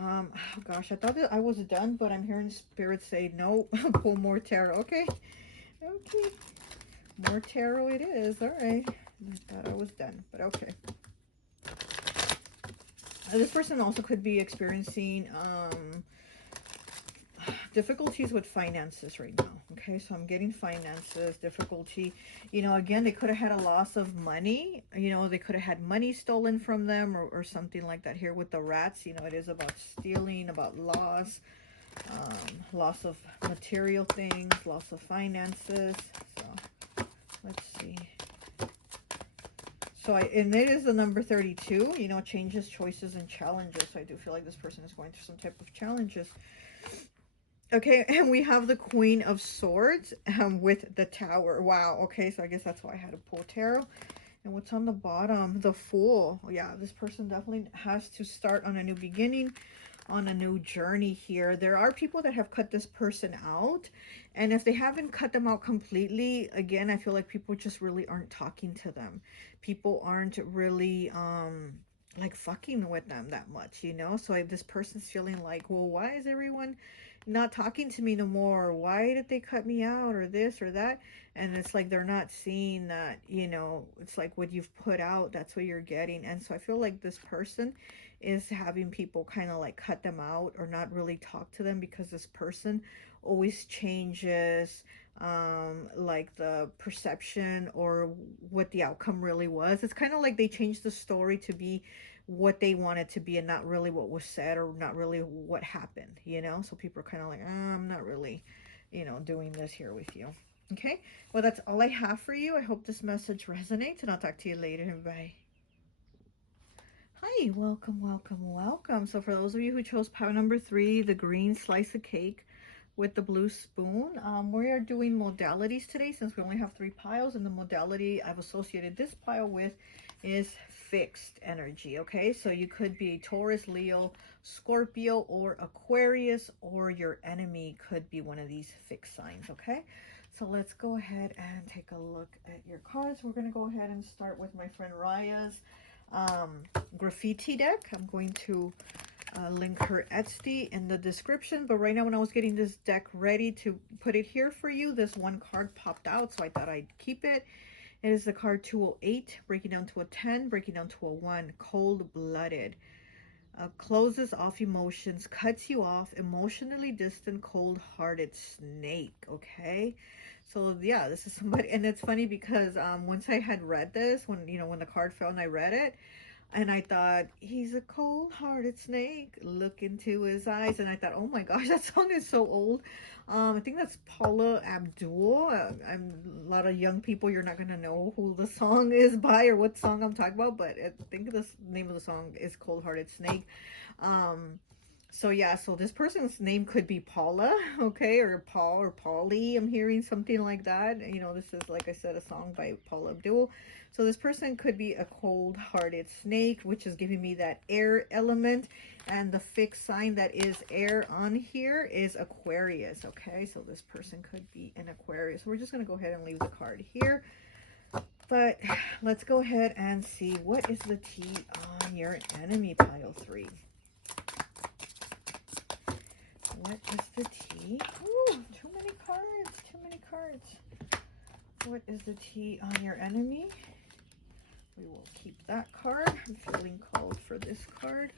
Oh gosh, I thought that I was done, but I'm hearing spirit say no. Pull more tarot. Okay. Okay, more tarot it is. All right, I thought I was done, but okay. This person also could be experiencing difficulties with finances right now. Okay, so I'm getting finances difficulty. You know, again, they could have had a loss of money. You know, they could have had money stolen from them, or something like that. Here with the rats, you know, it is about stealing, about loss, loss of material things, loss of finances. So let's see. So and it is the number 32, you know, changes, choices, and challenges. So I do feel like this person is going through some type of challenges. Okay, and we have the Queen of Swords with the Tower. Wow, okay, so I guess that's why I had to pull tarot. And what's on the bottom? The Fool. Yeah, this person definitely has to start on a new beginning. on a new journey here. There are people that have cut this person out, and if they haven't cut them out completely, again, I feel like people just really aren't talking to them. People aren't really like fucking with them that much, you know. So this person's feeling like, well, why is everyone not talking to me no more? Why did they cut me out, or this or that? And it's like they're not seeing that, you know, it's like what you've put out, that's what you're getting. And so I feel like this person is having people kind of like cut them out or not really talk to them, because this person always changes like the perception or what the outcome really was. It's kind of like they changed the story to be what they wanted to be and not really what was said or not really what happened, you know. So people are kind of like, I'm not really, you know, doing this here with you. Okay, well, that's all I have for you. I hope this message resonates, and I'll talk to you later. Bye. Hi, welcome, welcome, welcome. So for those of you who chose pile number 3, the green slice of cake with the blue spoon, we are doing modalities today since we only have 3 piles, and the modality I've associated this pile with is fixed energy. Okay, so you could be Taurus, Leo, Scorpio, or Aquarius, or your enemy could be one of these fixed signs. Okay, so let's go ahead and take a look at your cards. We're going to go ahead and start with my friend Raya's graffiti deck. I'm going to link her Etsy in the description, but right now when I was getting this deck ready to put it here for you, this one card popped out, so I thought I'd keep it. It is the card 208, breaking down to a 10, breaking down to a 1, cold-blooded. Closes off emotions, cuts you off, emotionally distant, cold-hearted snake. Okay, so yeah, this is somebody. And it's funny because once I had read this, when you know, when the card fell and I read it, and I thought, he's a cold-hearted snake, look into his eyes. And I thought, oh my gosh, that song is so old. I think that's Paula Abdul. I'm a lot of young people, you're not gonna know who the song is by or what song I'm talking about, but I think the name of the song is Cold-Hearted Snake. Um, so yeah, so this person's name could be Paula, okay, or Paul or Polly. I'm hearing something like that. You know, this is, like I said, a song by Paula Abdul. So this person could be a cold-hearted snake, which is giving me that air element. And the fixed sign that is air on here is Aquarius, okay? So this person could be an Aquarius. We're just going to go ahead and leave the card here. But let's go ahead and see what is the tea on your enemy, pile 3. What is the tea? Ooh, too many cards, too many cards. What is the tea on your enemy? We will keep that card. I'm feeling called for this card.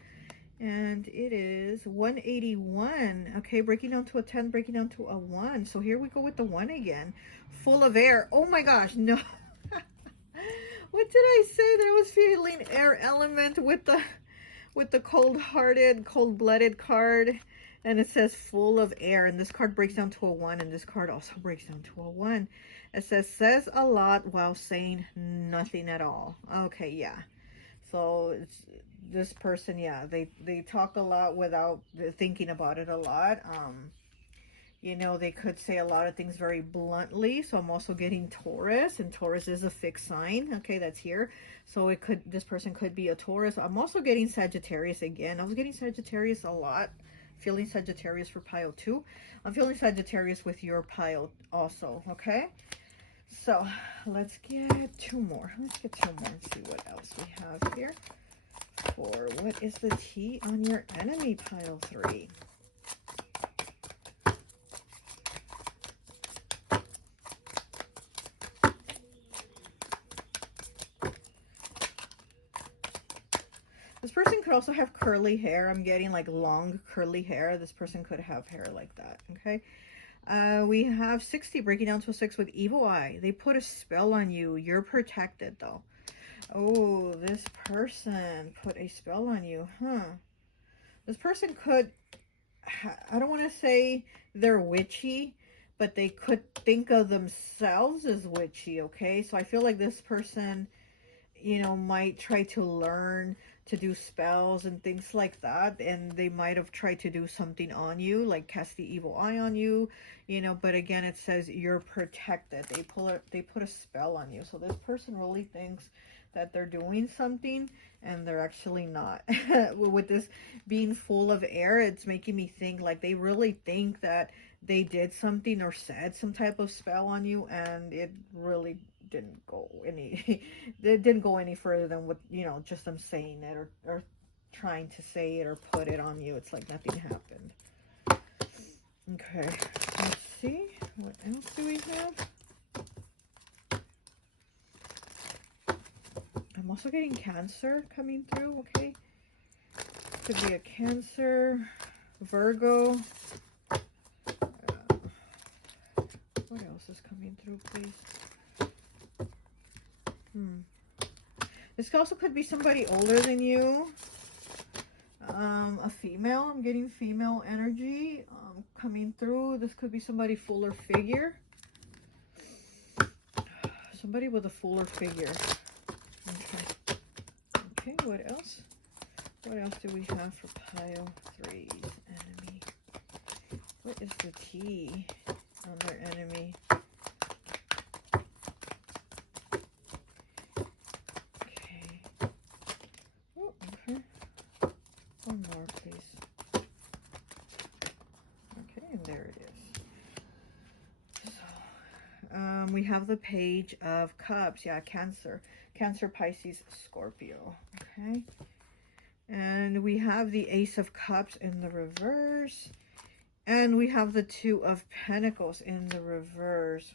And it is 181. Okay, breaking down to a 10, breaking down to a 1. So here we go with the 1 again. Full of air. Oh my gosh, no. What did I say? That I was feeling air element with the cold-hearted, cold-blooded card. And it says full of air. And this card breaks down to a 1. And this card also breaks down to a 1. It says a lot while saying nothing at all. Okay, yeah. So it's this person, yeah, they talk a lot without thinking about it a lot. You know, they could say a lot of things very bluntly. So I'm also getting Taurus, and Taurus is a fixed sign. Okay, that's here. So it could, this person could be a Taurus. I'm also getting Sagittarius again. I was getting Sagittarius a lot. Feeling Sagittarius for pile 2. I'm feeling Sagittarius with your pile also, okay? So let's get 2 more. Let's get 2 more and see what else we have here. For what is the tea on your enemy, pile 3? This person could also have curly hair. I'm getting like long curly hair. This person could have hair like that, okay? We have 60 breaking down to a 6 with evil eye. They put a spell on you. You're protected though. Oh, this person put a spell on you, huh? This person could, I don't want to say they're witchy, but they could think of themselves as witchy, okay? So I feel like this person, you know, might try to learn to do spells and things like that, and they might have tried to do something on you, like cast the evil eye on you, you know. But again, it says you're protected. They put a spell on you. So this person really thinks that they're doing something, and they're actually not. With this being full of air, it's making me think like they really think that they did something or said some type of spell on you, and it really didn't go any it didn't go any further than what, you know, just them saying it, or trying to say it or put it on you. It's like nothing happened. Okay, let's see what else do we have. I'm also getting Cancer coming through. Okay, could be a Cancer, Virgo. What else is coming through, please? This also could be somebody older than you. A female. I'm getting female energy coming through. This could be somebody fuller figure. Somebody with a fuller figure. Okay. Okay, what else? What else do we have for pile 3's enemy? What is the T on their enemy? Okay. Oh, okay. One more, please. Okay, and there it is. So, we have the Page of Cups. Yeah, Cancer. Cancer, Pisces, Scorpio. Okay. And we have the Ace of Cups in the reverse. And we have the Two of Pentacles in the reverse.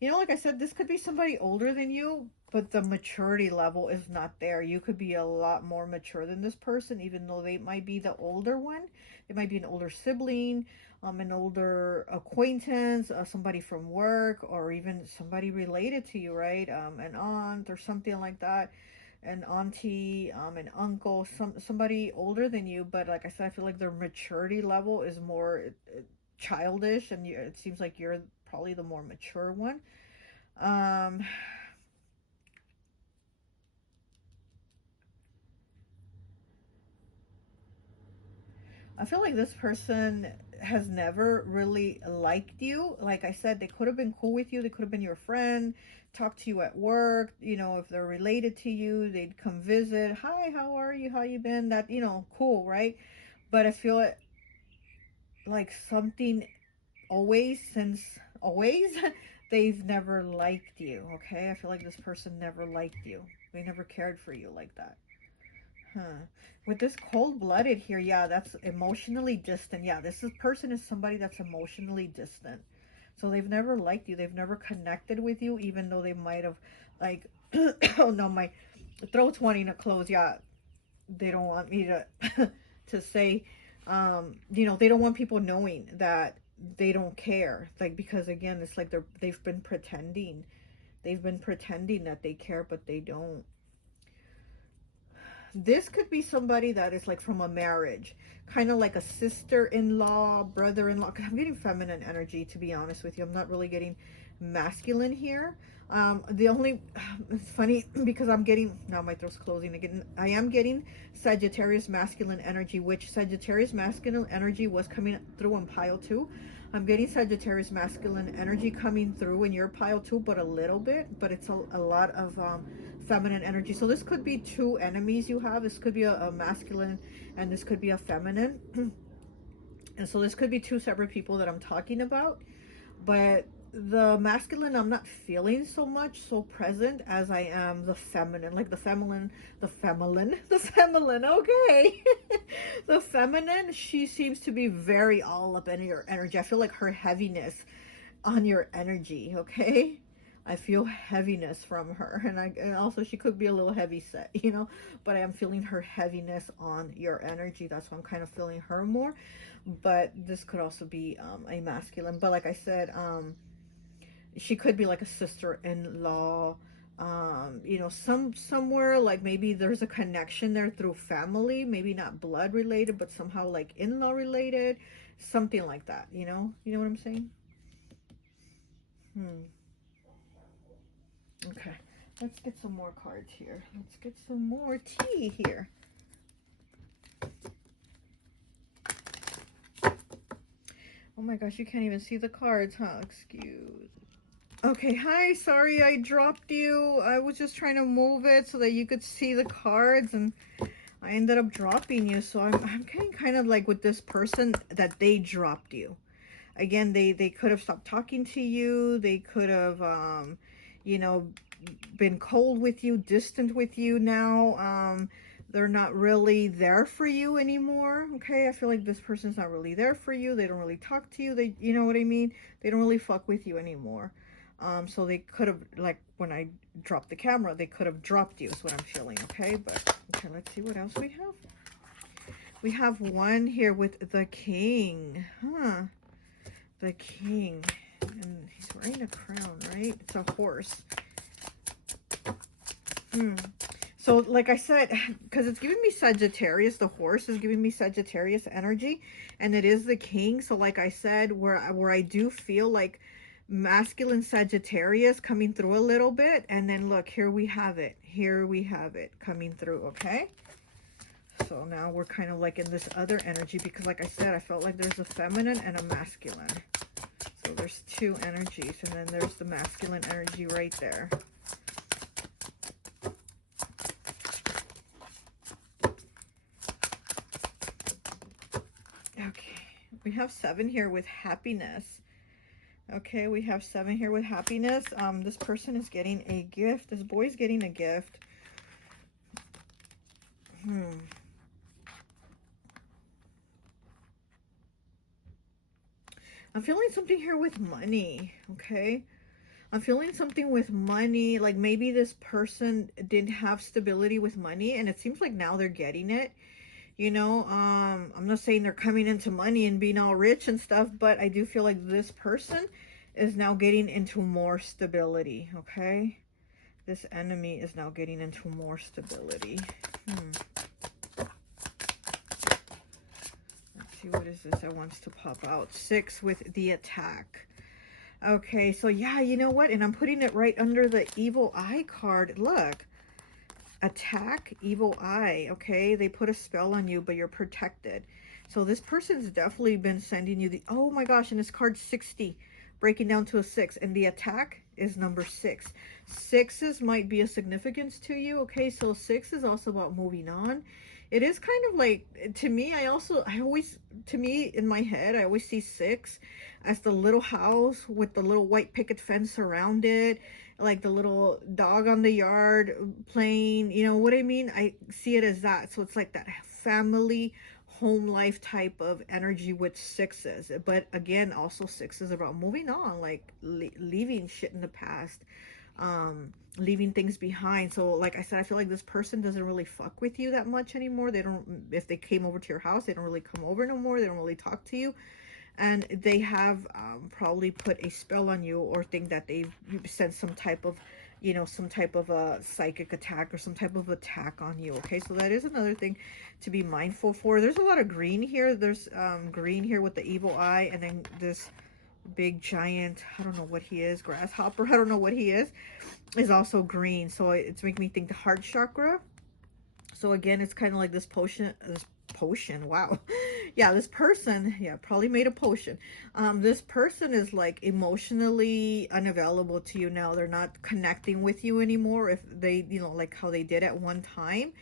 You know, like I said, this could be somebody older than you, but the maturity level is not there. You could be a lot more mature than this person, even though they might be the older one. It might be an older sibling, an older acquaintance, somebody from work, or even somebody related to you, right? An aunt or something like that. An auntie, an uncle, somebody older than you. But like I said, I feel like their maturity level is more childish, and it seems like you're probably the more mature one. I feel like this person has never really liked you. Like I said, they could have been cool with you. They could have been your friend, talk to you at work. You know, if they're related to you, they'd come visit. Hi, how are you? How you been? That, you know, cool, right? But I feel like something since always, they've never liked you, okay? I feel like this person never liked you. They never cared for you like that. Huh. With this cold-blooded here, yeah, that's emotionally distant. Yeah, person is somebody that's emotionally distant. So they've never liked you. They've never connected with you, even though they might have, like, oh no, my throat's wanting to close. Yeah, they don't want me to to say, you know, they don't want people knowing that they don't care. Like, because again, it's like they've been pretending. They've been pretending that they care, but they don't. This could be somebody that is like from a marriage, kind of like a sister-in-law, brother-in-law. I'm getting feminine energy, to be honest with you. I'm not really getting masculine here. The only, it's funny because I'm getting, now my throat's closing again. I am getting Sagittarius masculine energy, which Sagittarius masculine energy was coming through in pile 2. I'm getting Sagittarius masculine energy coming through in your pile 2, but a little bit, but it's a lot of feminine energy. So this could be two enemies you have. This could be a masculine, and this could be a feminine. And so this could be two separate people that I'm talking about. But the masculine, I'm not feeling so much so present as I am the feminine. Like the feminine, okay. The feminine, she seems to be very all up in your energy. I feel like her heaviness on your energy, okay? I feel heaviness from her, and also she could be a little heavy set, you know, but I am feeling her heaviness on your energy. That's why I'm kind of feeling her more. But this could also be a masculine. But like I said, she could be like a sister-in-law, you know, somewhere, like maybe there's a connection there through family, maybe not blood related, but somehow like in-law related, something like that, you know what I'm saying? Okay, Let's get some more cards here. Let's get some more tea here. Oh my gosh, you can't even see the cards, huh? Excuse. Okay, hi, sorry I dropped you. I was just trying to move it so that you could see the cards, and I ended up dropping you. So I'm getting kind of like with this person that they dropped you. Again, they could have stopped talking to you. They could have, you know, been cold with you, distant with you now. They're not really there for you anymore. Okay, I feel like this person's not really there for you. They don't really talk to you. They, you know what I mean? They don't really fuck with you anymore. So they could have, like, when I dropped the camera, they could have dropped you is what I'm feeling. Okay, but okay, let's see what else we have. We have one here with the king, huh? The king, and he's wearing a crown, right? It's a horse. So like I said, because it's giving me Sagittarius, the horse is giving me Sagittarius energy, and it is the king. So like I said, where I do feel like masculine Sagittarius coming through a little bit, and then look, here we have it. Here we have it coming through, okay? So now we're kind of like in this other energy, because like I said, I felt like there's a feminine and a masculine. So there's two energies, and then there's the masculine energy right there. Okay, we have 7 here with happiness. Okay, we have 7 here with happiness. This person is getting a gift. This boy's getting a gift. I'm feeling something here with money, okay? I'm feeling something with money, like maybe this person didn't have stability with money, and it seems like now they're getting it. You know, I'm not saying they're coming into money and being all rich and stuff, but I do feel like this person is now getting into more stability, okay? This enemy is now getting into more stability. Let's see, what is this that wants to pop out? 6 with the attack. Okay, so yeah, you know what? And I'm putting it right under the evil eye card. Look. Attack, evil eye. Okay, they put a spell on you, but you're protected. So this person's definitely been sending you the, oh my gosh, and this card's 60, breaking down to a 6, and the attack is number 6. 6s might be a significance to you. Okay, so 6 is also about moving on. It is kind of like, to me, to me, in my head, I always see 6 as the little house with the little white picket fence around it, like the little dog on the yard playing, you know what I mean? I see it as that. So it's like that family home life type of energy with 6s. But again, also 6s about moving on, like leaving shit in the past, leaving things behind. So like I said, I feel like this person doesn't really fuck with you that much anymore. They don't, if they came over to your house, they don't really come over no more. They don't really talk to you, and they have probably put a spell on you, or think that they've sent some type of, you know, some type of a psychic attack or some type of attack on you. Okay, so that is another thing to be mindful for. There's a lot of green here. There's green here with the evil eye, and then this big giant, I don't know what he is, grasshopper, I don't know what he is also green. So it's making me think the heart chakra. So again, it's kind of like this potion, wow. Yeah, this person, yeah, probably made a potion. This person is like emotionally unavailable to you now. They're not connecting with you anymore, if they, you know, like how they did at one time.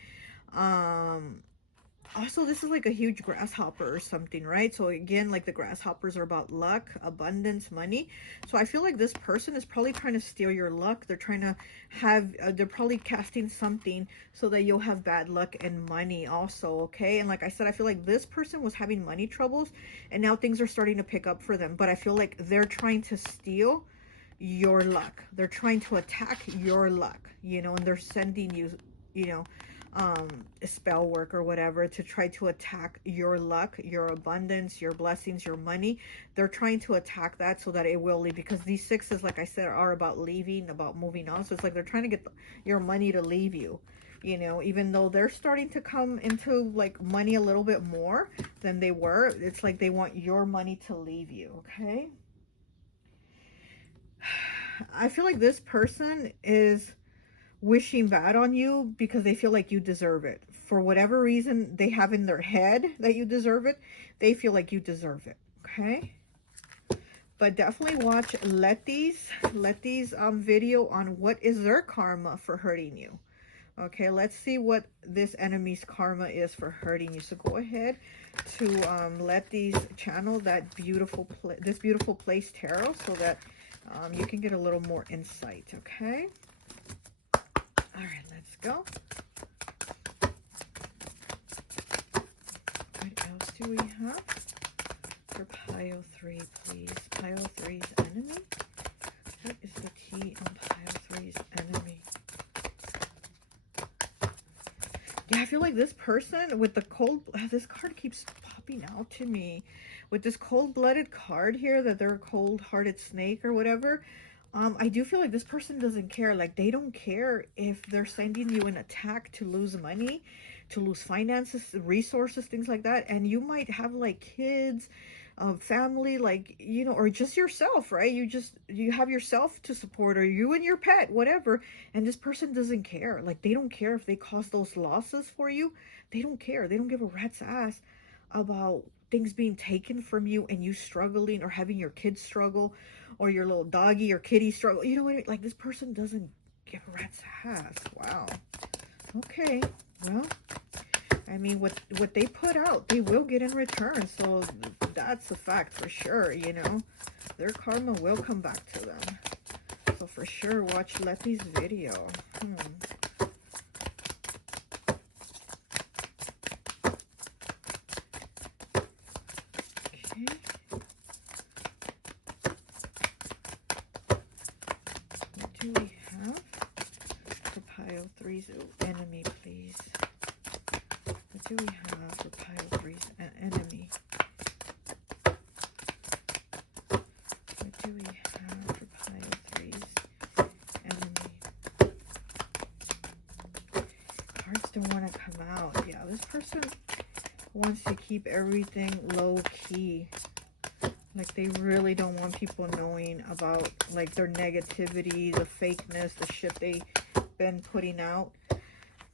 Also, this is like a huge grasshopper or something, right? So again, like the grasshoppers are about luck, abundance, money. So I feel like this person is probably trying to steal your luck. They're trying to have, they're probably casting something so that you'll have bad luck and money also, okay? And like I said, I feel like this person was having money troubles, and now things are starting to pick up for them. But I feel like they're trying to steal your luck. They're trying to attack your luck, you know, and they're sending you, you know, spell work or whatever to try to attack your luck, your abundance, your blessings, your money. They're trying to attack that so that it will leave, because these 6s, like I said, are about leaving, about moving on. So it's like they're trying to get your money to leave you, you know, even though they're starting to come into like money a little bit more than they were. It's like they want your money to leave you. Okay, I feel like this person is wishing bad on you because they feel like you deserve it. For whatever reason they have in their head that you deserve it, they feel like you deserve it, okay? But definitely watch Letty's video on what is their karma for hurting you. Okay, let's see what this enemy's karma is for hurting you. So go ahead to Letty's channel, that beautiful this beautiful place tarot, so that you can get a little more insight. Okay. All right, let's go. What else do we have for pile 3, please? Pile 3's enemy. What is the tea on pile 3's enemy? Yeah, I feel like this person with the cold, this card keeps popping out to me. With this cold-blooded card here, that they're a cold-hearted snake or whatever, I do feel like this person doesn't care. Like, they don't care if they're sending you an attack to lose money, to lose finances, resources, things like that. And you might have, like, kids, family, like, you know, or just yourself, right? You have yourself to support, or you and your pet, whatever. And this person doesn't care. Like, they don't care if they cause those losses for you. They don't care. They don't give a rat's ass about things being taken from you and you struggling, or having your kids struggle, or your little doggy or kitty struggle. You know what I mean? Like, this person doesn't give a rat's ass. Wow. Okay. Well, I mean, what they put out, they will get in return. So that's a fact for sure, you know. Their karma will come back to them. So for sure, watch Letty's video. Okay. What do we have for pile 3's enemy, please? What do we have for pile 3's enemy? What do we have for pile 3's enemy? Cards don't want to come out. Yeah, this person wants to keep everything low key. Like, they really don't want people knowing about, like, their negativity, the fakeness, the shit they've been putting out.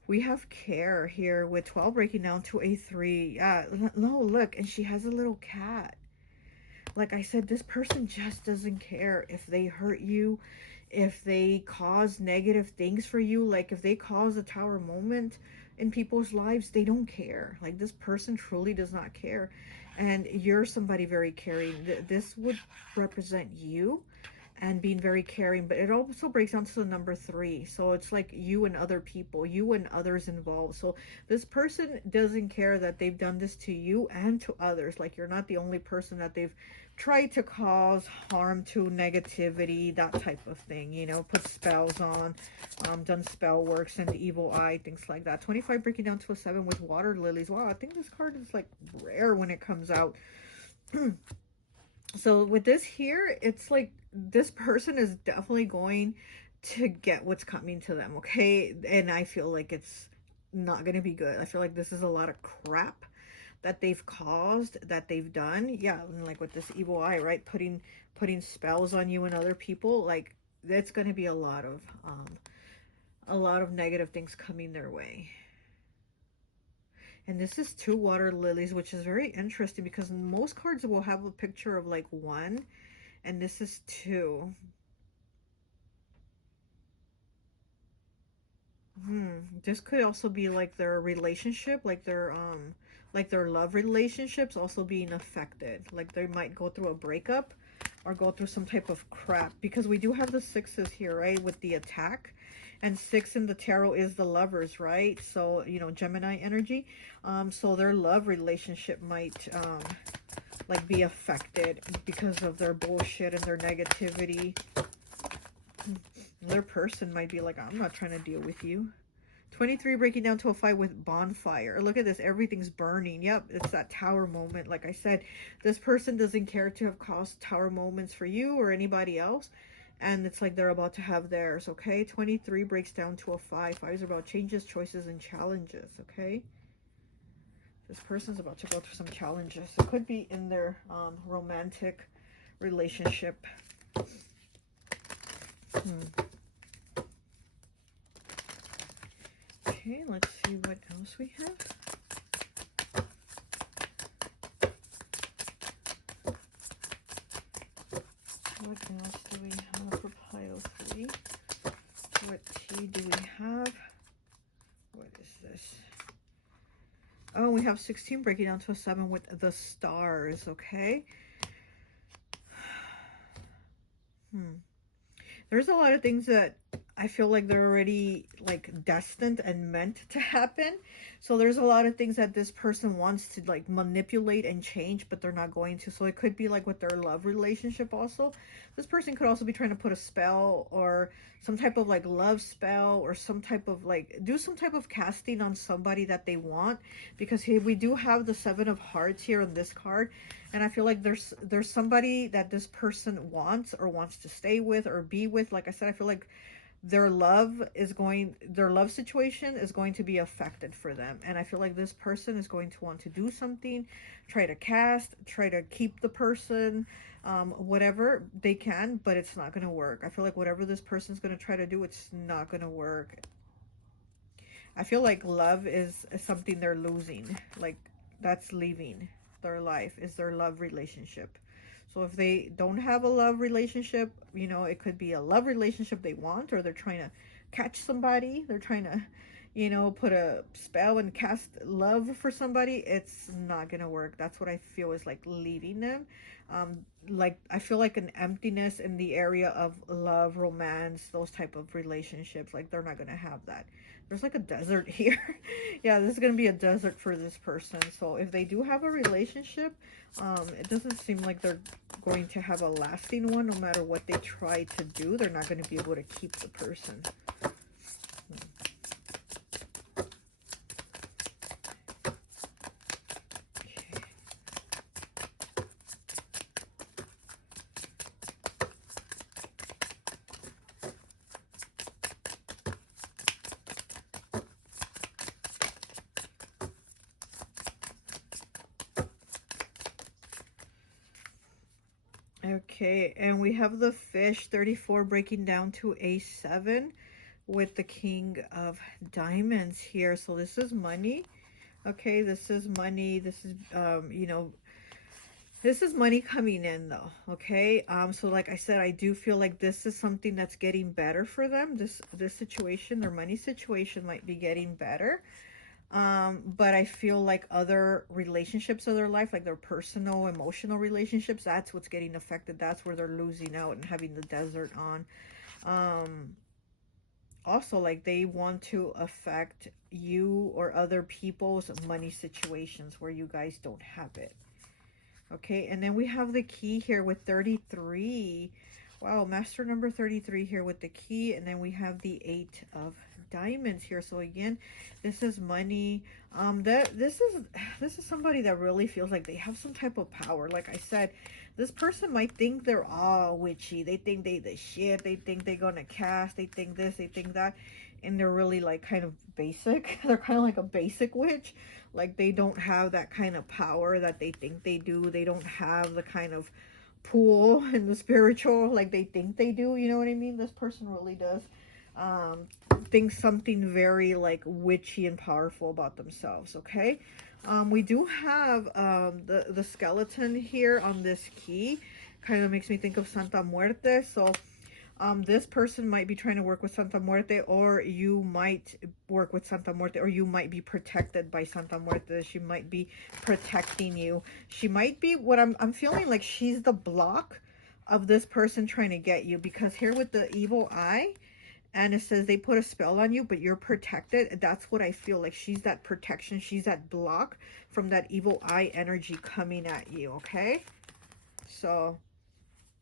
We have care here with 12 breaking down to a 3. Yeah, no, look, and she has a little cat. Like I said, this person just doesn't care if they hurt you, if they cause negative things for you. Like, if they cause a tower moment in people's lives, they don't care. Like, this person truly does not care. And you're somebody very caring. This would represent you and being very caring, but it also breaks down to the number 3. So it's like you and other people, you and others involved. So this person doesn't care that they've done this to you and to others. Like, you're not the only person that they've tried to cause harm to, negativity, that type of thing, you know, put spells on, done spell work, send the evil eye, things like that. 25 breaking down to a 7 with water lilies. Wow, I think this card is like rare when it comes out. So with this here, it's like this person is definitely going to get what's coming to them, okay? And I feel like it's not going to be good. I feel like this is a lot of crap that they've caused, that they've done. Yeah, and like with this evil eye, right? Putting spells on you and other people. Like, that's going to be a lot of negative things coming their way. And this is 2 water lilies, which is very interesting because most cards will have a picture of like 1, and this is 2. This could also be like their relationship, like their love relationships also being affected. Like, they might go through a breakup or go through some type of crap, because we do have the 6s here, right, with the attack. And 6 in the tarot is the Lovers, right? So, you know, Gemini energy. So their love relationship might like be affected because of their bullshit and their negativity. Their person might be like, I'm not trying to deal with you. 23 breaking down to a 5 with bonfire. Look at this. Everything's burning. Yep, it's that tower moment. Like I said, this person doesn't care to have caused tower moments for you or anybody else. And it's like they're about to have theirs, okay? 23 breaks down to a 5. 5 is about changes, choices, and challenges, okay? This person's about to go through some challenges. It could be in their romantic relationship. Okay, let's see what else we have. What else do we have for pile 3? What tea do we have? What is this? Oh, we have 16 breaking down to a 7 with the stars, okay? There's a lot of things that I feel like they're already like destined and meant to happen. So there's a lot of things that this person wants to like manipulate and change, but they're not going to. So it could be like with their love relationship also. This person could also be trying to put a spell or some type of like love spell or some type of like do some type of casting on somebody that they want, because here we do have the 7 of Hearts here on this card. And I feel like there's somebody that this person wants or wants to stay with or be with. Like I said, I feel like their love situation is going to be affected for them. And I feel like this person is going to want to do something, try to cast, try to keep the person, whatever they can, but it's not going to work. I feel like whatever this person's going to try to do, it's not going to work. I feel like love is something they're losing. Like that's leaving their life, is their love relationship. So if they don't have a love relationship, you know, it could be a love relationship they want, or they're trying to catch somebody. They're trying to, you know, put a spell and cast love for somebody. It's not going to work. That's what I feel is like leaving them. Like I feel like an emptiness in the area of love, romance, those type of relationships. Like they're not going to have that. There's like a desert here. Yeah, this is going to be a desert for this person. So if they do have a relationship, it doesn't seem like they're going to have a lasting one. No matter what they try to do, they're not going to be able to keep the person. Okay, and we have the fish 34 breaking down to a 7 with the King of Diamonds here. So this is money. Okay, this is money. This is you know, this is money coming in though. Okay, so like I said, I do feel like this is something that's getting better for them. This situation, their money situation, might be getting better. But I feel like other relationships of their life, like their personal, emotional relationships, that's what's getting affected. That's where they're losing out and having the desert on. Also, like they want to affect you or other people's money situations where you guys don't have it. Okay, and then we have the key here with 33. Wow, master number 33 here with the key, and then we have the 8 of Diamonds here. So again, this is money. This is somebody that really feels like they have some type of power. Like I said, this person might think they're all witchy. They think they the shit. They think they're gonna cast. They think this. They think that, and they're really like kind of basic. They're kind of like a basic witch. Like they don't have that kind of power that they think they do. They don't have the kind of pool in the spiritual like they think they do. You know what I mean? This person really does think something very like witchy and powerful about themselves. Okay, we do have the skeleton here on this key. Kind of makes me think of Santa Muerte. So this person might be trying to work with Santa Muerte, or you might work with Santa Muerte, or you might be protected by Santa Muerte. She might be protecting you. She might be, what I'm feeling like she's the block of this person trying to get you, because here with the evil eye, and it says they put a spell on you, but you're protected. That's what I feel like. She's that protection. She's that block from that evil eye energy coming at you, okay? So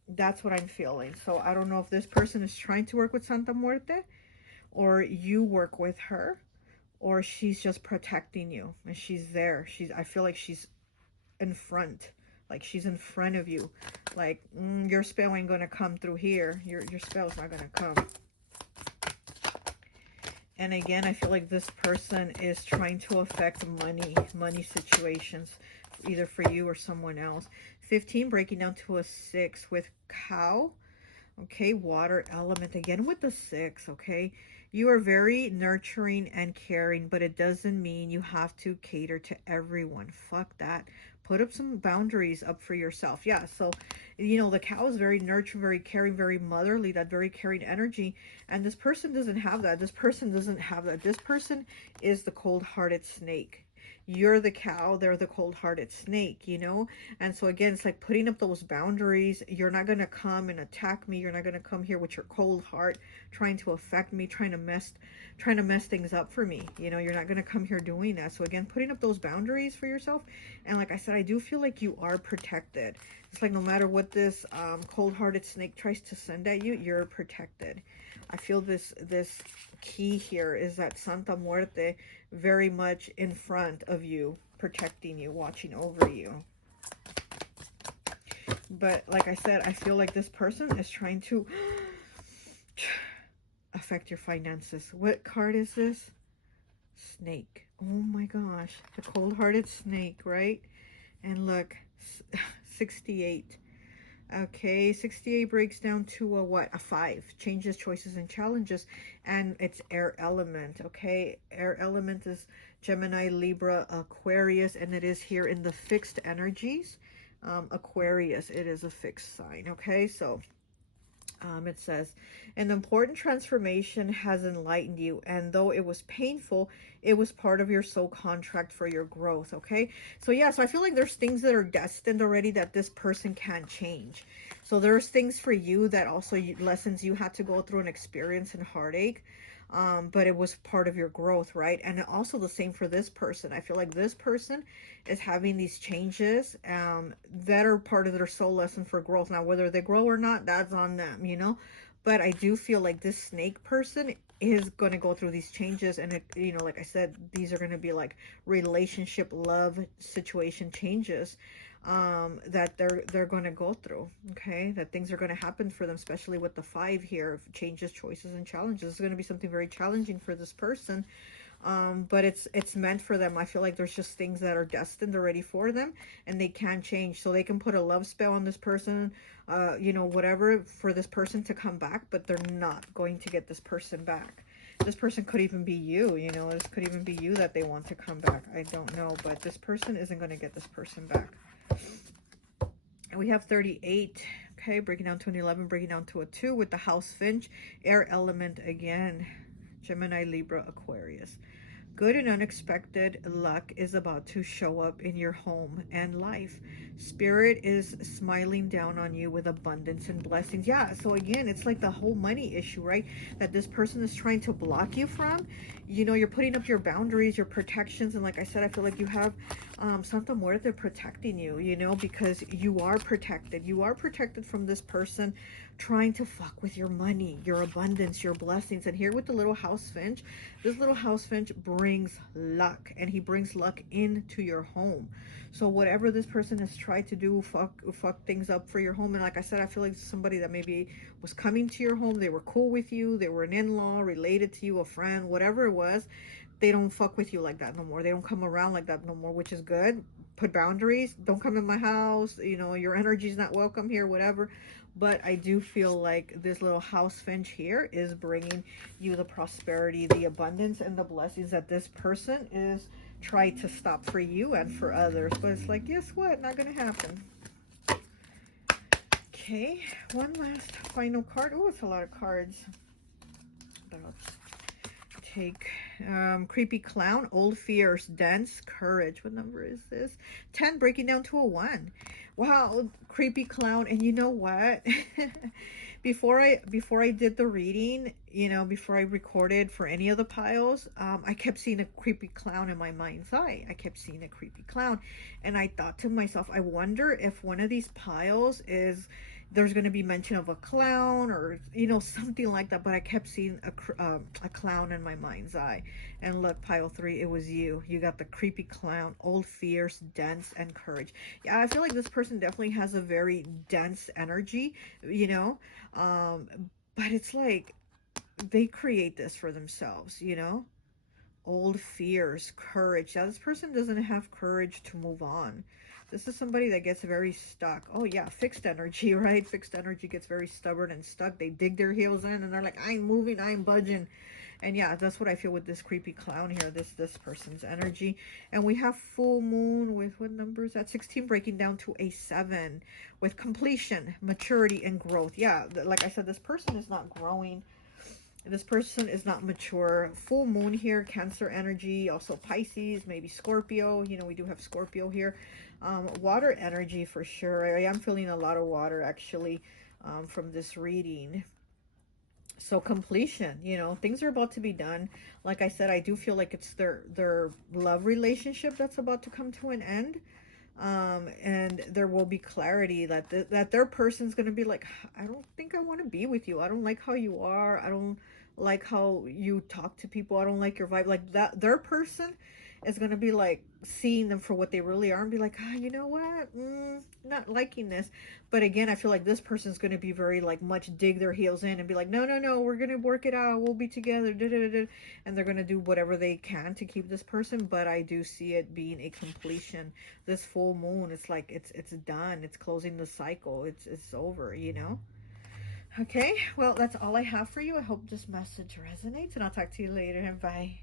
that's what I'm feeling. So I don't know if this person is trying to work with Santa Muerte, or you work with her, or she's just protecting you and she's there. I feel like she's in front, like she's in front of you. Like your spell ain't gonna come through here. Your spell's not gonna come. And again, I feel like this person is trying to affect money situations, either for you or someone else. 15 breaking down to a 6 with cow. Okay, water element again with the 6. Okay, you are very nurturing and caring, but it doesn't mean you have to cater to everyone. Fuck that. Put up some boundaries up for yourself. Yeah, so you know the cow is very nurturing, very caring, very motherly, that very caring energy, and this person doesn't have that. This person doesn't have that. This person is the cold-hearted snake. You're the cow, they're the cold-hearted snake, you know? And so again, it's like putting up those boundaries. You're not going to come and attack me. You're not going to come here with your cold heart trying to affect me, trying to mess things up for me. You know, you're not going to come here doing that. So again, putting up those boundaries for yourself. And like I said, I do feel like you are protected. It's like no matter what this cold-hearted snake tries to send at you, you're protected. I feel this key here is that Santa Muerte very much in front of you, protecting you, watching over you. But like I said, I feel like this person is trying to affect your finances. What card is this? Snake. Oh my gosh. The cold-hearted snake, right? And look, 68. Okay, 68 breaks down to a what? A 5. Changes, choices, and challenges. And it's air element, okay? Air element is Gemini, Libra, Aquarius, and it is here in the fixed energies. Aquarius, it is a fixed sign, okay? So it says, an important transformation has enlightened you, and though it was painful, it was part of your soul contract for your growth, okay? So yeah, so I feel like there's things that are destined already that this person can't change. So there's things for you that also lessons you had to go through and experience and heartache. But it was part of your growth, right? And also the same for this person. I feel like this person is having these changes that are part of their soul lesson for growth. Now, whether they grow or not, that's on them, you know? But I do feel like this snake person is going to go through these changes. And, it, you know, like I said, these are going to be like relationship, love, situation changes that they're going to go through, okay? That things are going to happen for them, especially with the 5 here of changes, choices, and challenges. It's going to be something very challenging for this person, but it's meant for them. I feel like there's just things that are destined already for them, and they can change. So they can put a love spell on this person, you know, whatever, for this person to come back, but they're not going to get this person back. This person could even be you, you know, this could even be you that they want to come back. I don't know, but this person isn't going to get this person back. And we have 38, okay, breaking down to an 11, breaking down to a 2 with the house finch, air element again, Gemini, Libra, Aquarius. Good and unexpected luck is about to show up in your home and life. Spirit is smiling down on you with abundance and blessings. Yeah, so again, it's like the whole money issue, right? That this person is trying to block you from. You know, you're putting up your boundaries, your protections, and like I said, I feel like you have Santa Muerte protecting you, you know, because you are protected. You are protected from this person trying to fuck with your money, your abundance, your blessings. And here with the little house finch, this little house finch brings luck, and he brings luck into your home. So whatever this person has tried to do, fuck things up for your home. And like I said, I feel like somebody that maybe was coming to your home, they were cool with you, they were an in-law, related to you, a friend, whatever it was, they don't fuck with you like that no more. They don't come around like that no more, which is good. Put boundaries. Don't come in my house. You know, your energy's not welcome here, whatever. But I do feel like this little house finch here is bringing you the prosperity, the abundance, and the blessings that this person is trying to stop for you and for others. But it's like, guess what? Not going to happen. Okay, one last final card. Oh, it's a lot of cards. About take creepy clown, old fears, dense courage. What number is this? 10, breaking down to a 1. Wow, creepy clown. And you know what? before I did the reading, you know, before I recorded for any of the piles, I kept seeing a creepy clown in my mind's eye. I kept seeing a creepy clown, and I thought to myself, I wonder if one of these piles is, there's going to be mention of a clown, or you know, something like that. But I kept seeing a clown in my mind's eye. And look, pile 3, it was you. You got the creepy clown, old fears, dense, and courage. Yeah, I feel like this person definitely has a very dense energy, you know, but it's like they create this for themselves, you know. Old fears, courage. Now this person doesn't have courage to move on. This is somebody that gets very stuck. Oh yeah, fixed energy, right? Fixed energy gets very stubborn and stuck. They dig their heels in and they're like, I ain't moving, I ain't budging. And yeah, that's what I feel with this creepy clown here, this person's energy. And we have full moon with, what number is that? 16, breaking down to a 7 with completion, maturity, and growth. Yeah, like I said, this person is not growing. This person is not mature. Full moon here, Cancer energy, also Pisces, maybe Scorpio. You know, we do have Scorpio here. Water energy for sure. I am feeling a lot of water actually from this reading. So completion, you know, things are about to be done. Like I said, I do feel like it's their love relationship that's about to come to an end. And there will be clarity that that their person's going to be like, I don't think I want to be with you. I don't like how you are. I don't like how you talk to people. I don't like your vibe. Like that, their person is going to be like seeing them for what they really are and be like, ah, you know what? Not liking this. But again, I feel like this person's going to be very like much dig their heels in and be like, no, no, no, we're going to work it out. We'll be together. Da, da, da. And they're going to do whatever they can to keep this person. But I do see it being a completion. This full moon, it's like it's done. It's closing the cycle. It's over, you know? Okay, well, that's all I have for you. I hope this message resonates, and I'll talk to you later. Bye.